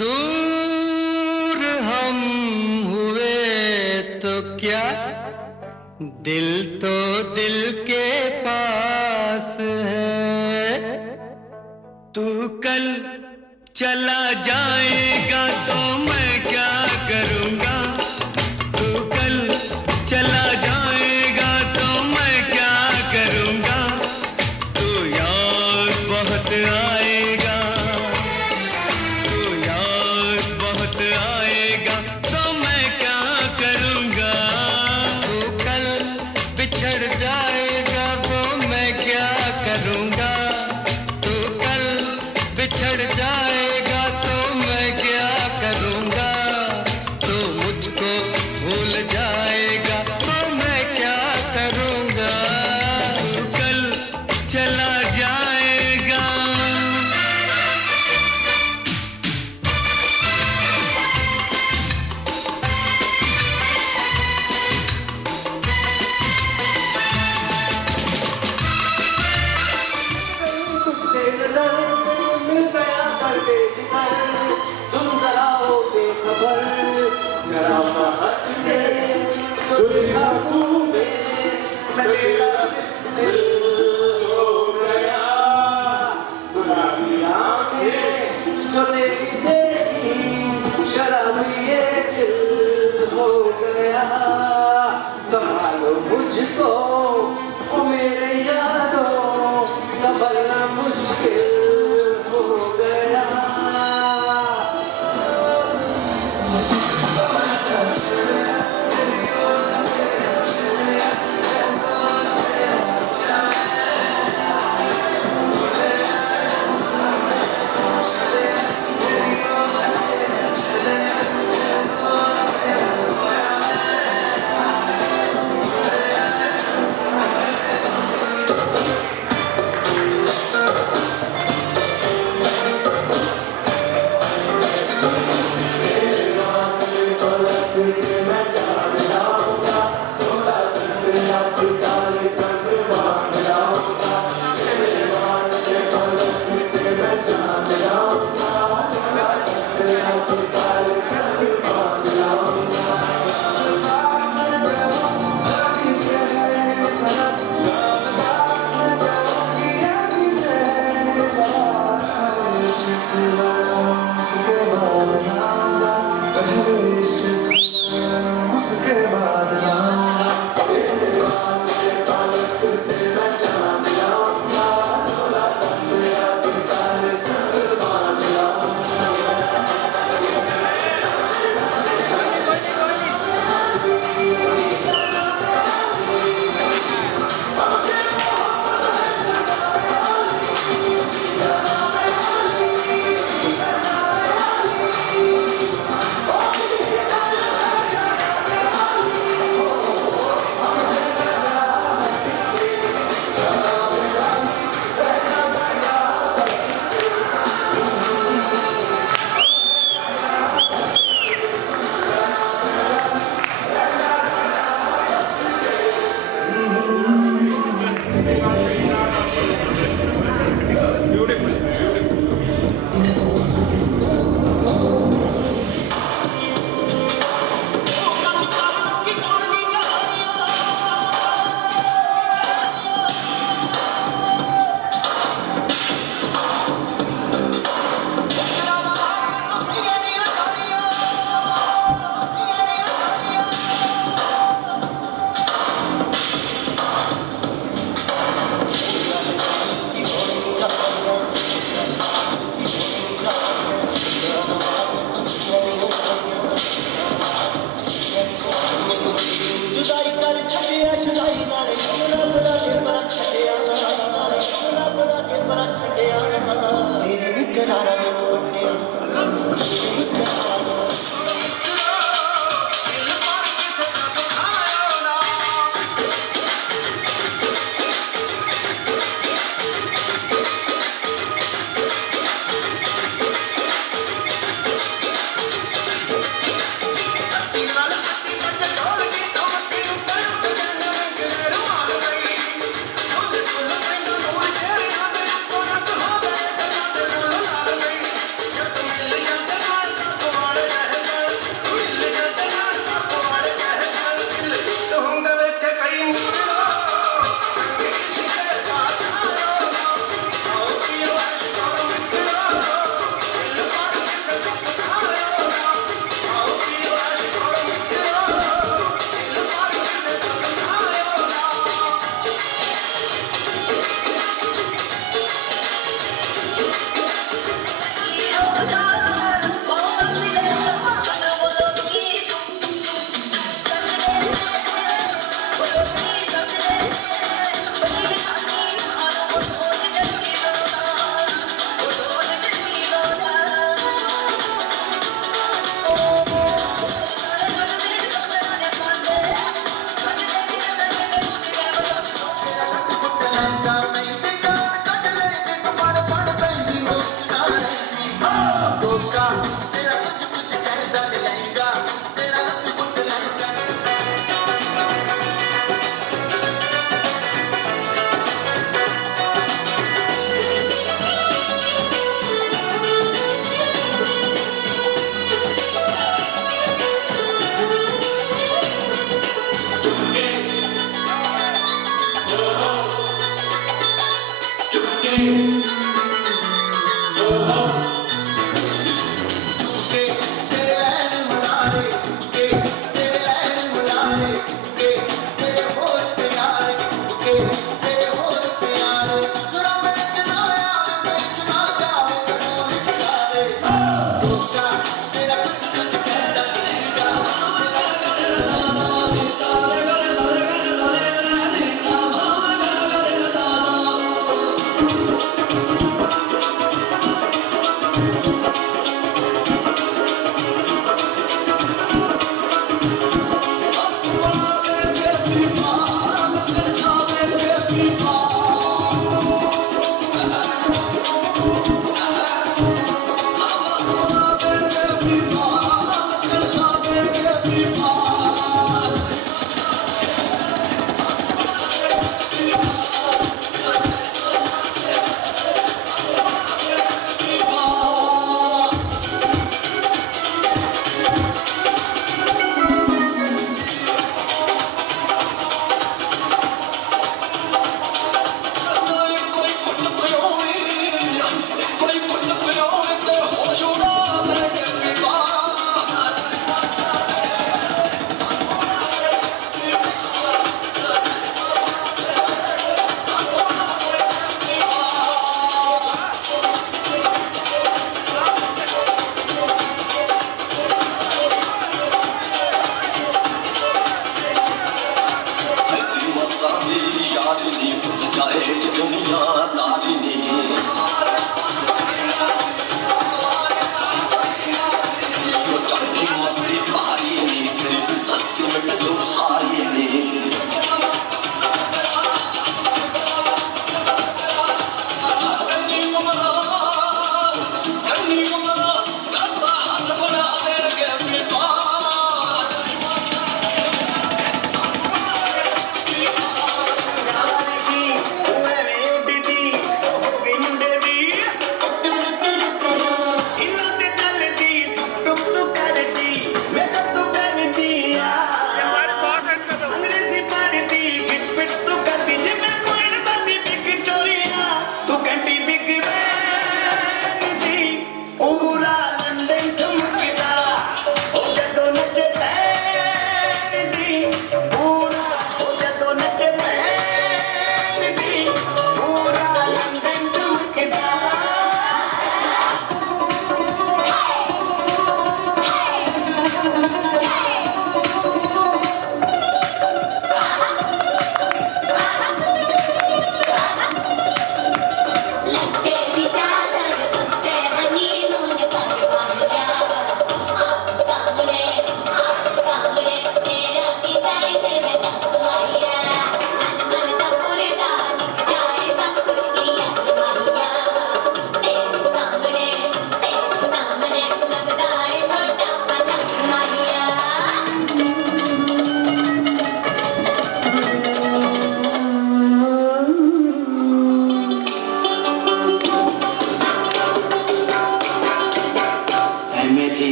दूर हम हुए तो क्या, दिल तो दिल के पास है। तू कल चला जाएगा तो मैं क्या करूँगा, तू कल चला जाएगा तो मैं क्या करूँगा। तू याद बहुत आएगा, तू याद बहुत आएगा तो मैं क्या करूँगा। तू कल बिछड़ जाएगा तो मैं क्या करूँगा, तू कल बिछड़ जाएगा तो मैं क्या करूँगा। तू मुझको भूल जाएगा तो मैं क्या करूँगा। तू कल चला जाएगा। तुझसे नजर मिल गया कर बेफिकर, सुन जरा हो बेखबर, जरा सा हंस के जो देखा तूने मेरा दिल हो गया। गुलाबी आंखें जो तेरी देखी शराबी ये दिल हो गया। संभालो मुझको ओ मेरे यारों, संभलना मुश्किल हो गया।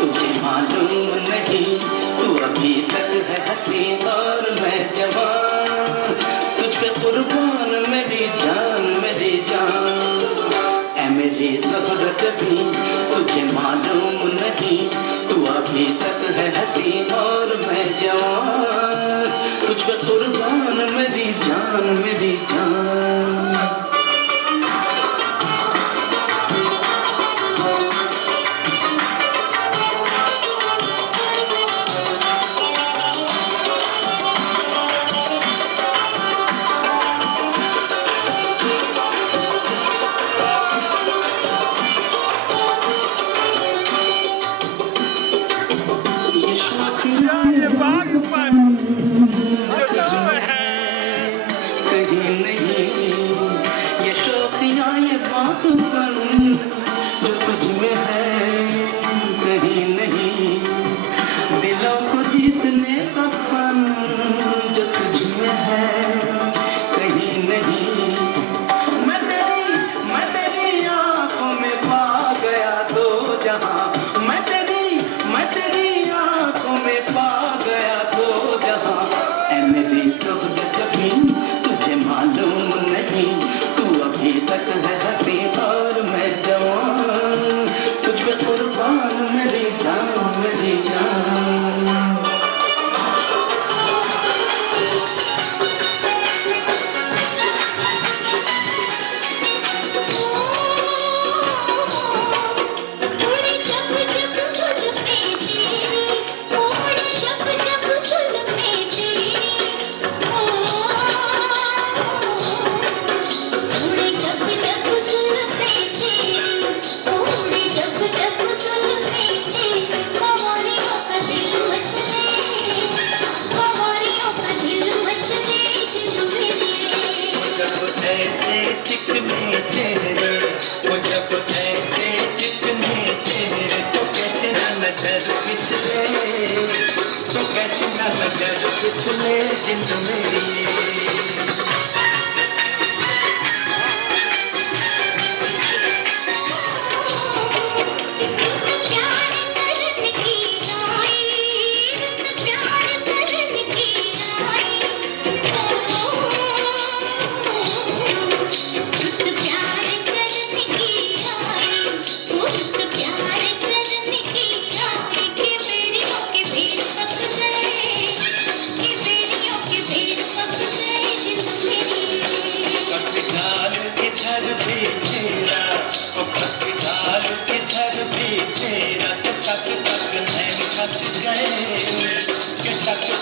तुझे मालूम नहीं तू अभी तक है हंसी और मैं जवान तुझ पे कुर्बान मेरी जान तुझे मालूम नहीं तू अभी तक है हंसी और मैं जवान तुझ पे कुर्बान मेरी जान चिकने चेहरे वो जब ऐसे चिकने चेहरे तो कैसे न नजर फिसले तो कैसे न नजर फिसले जिंद मेरी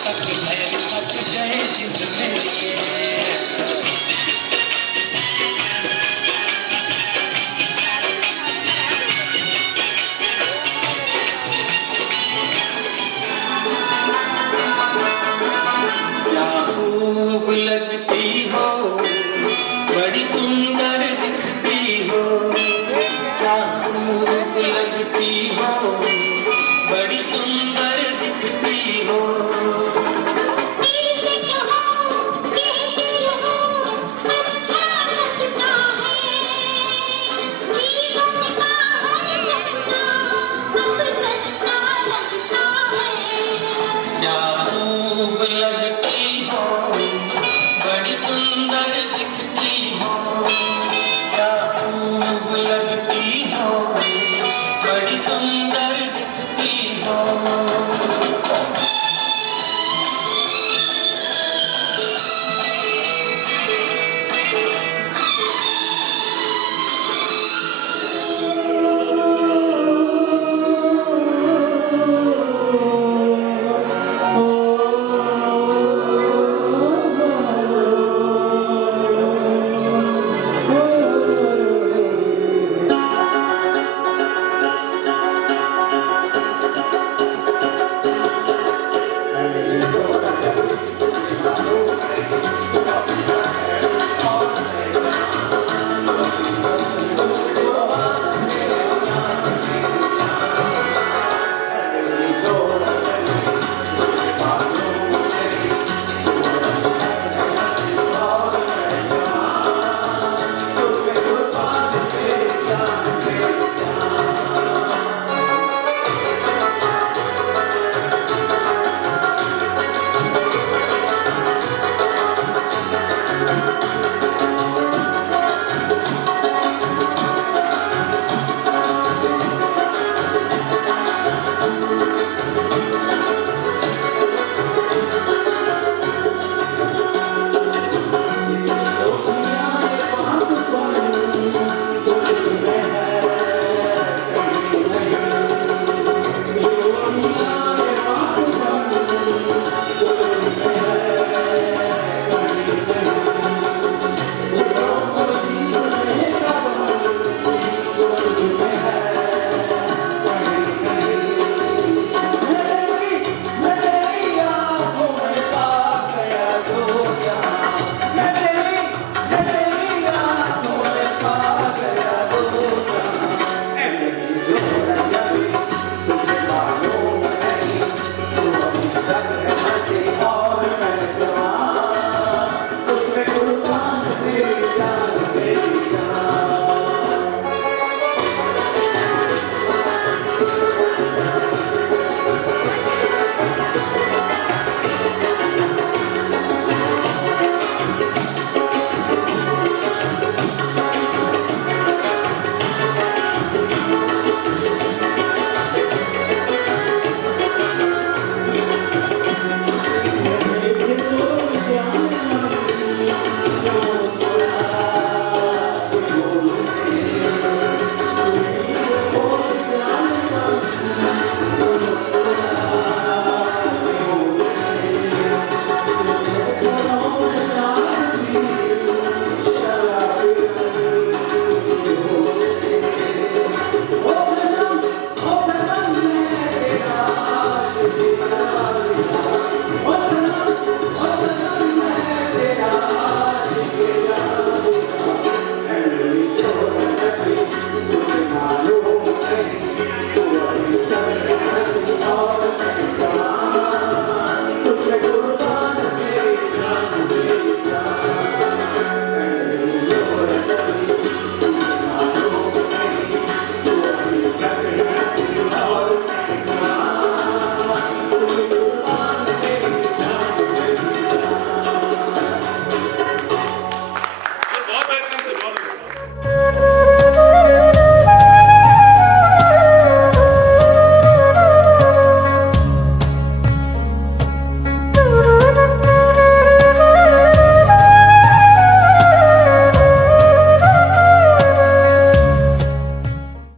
तक गए जिंद मेरी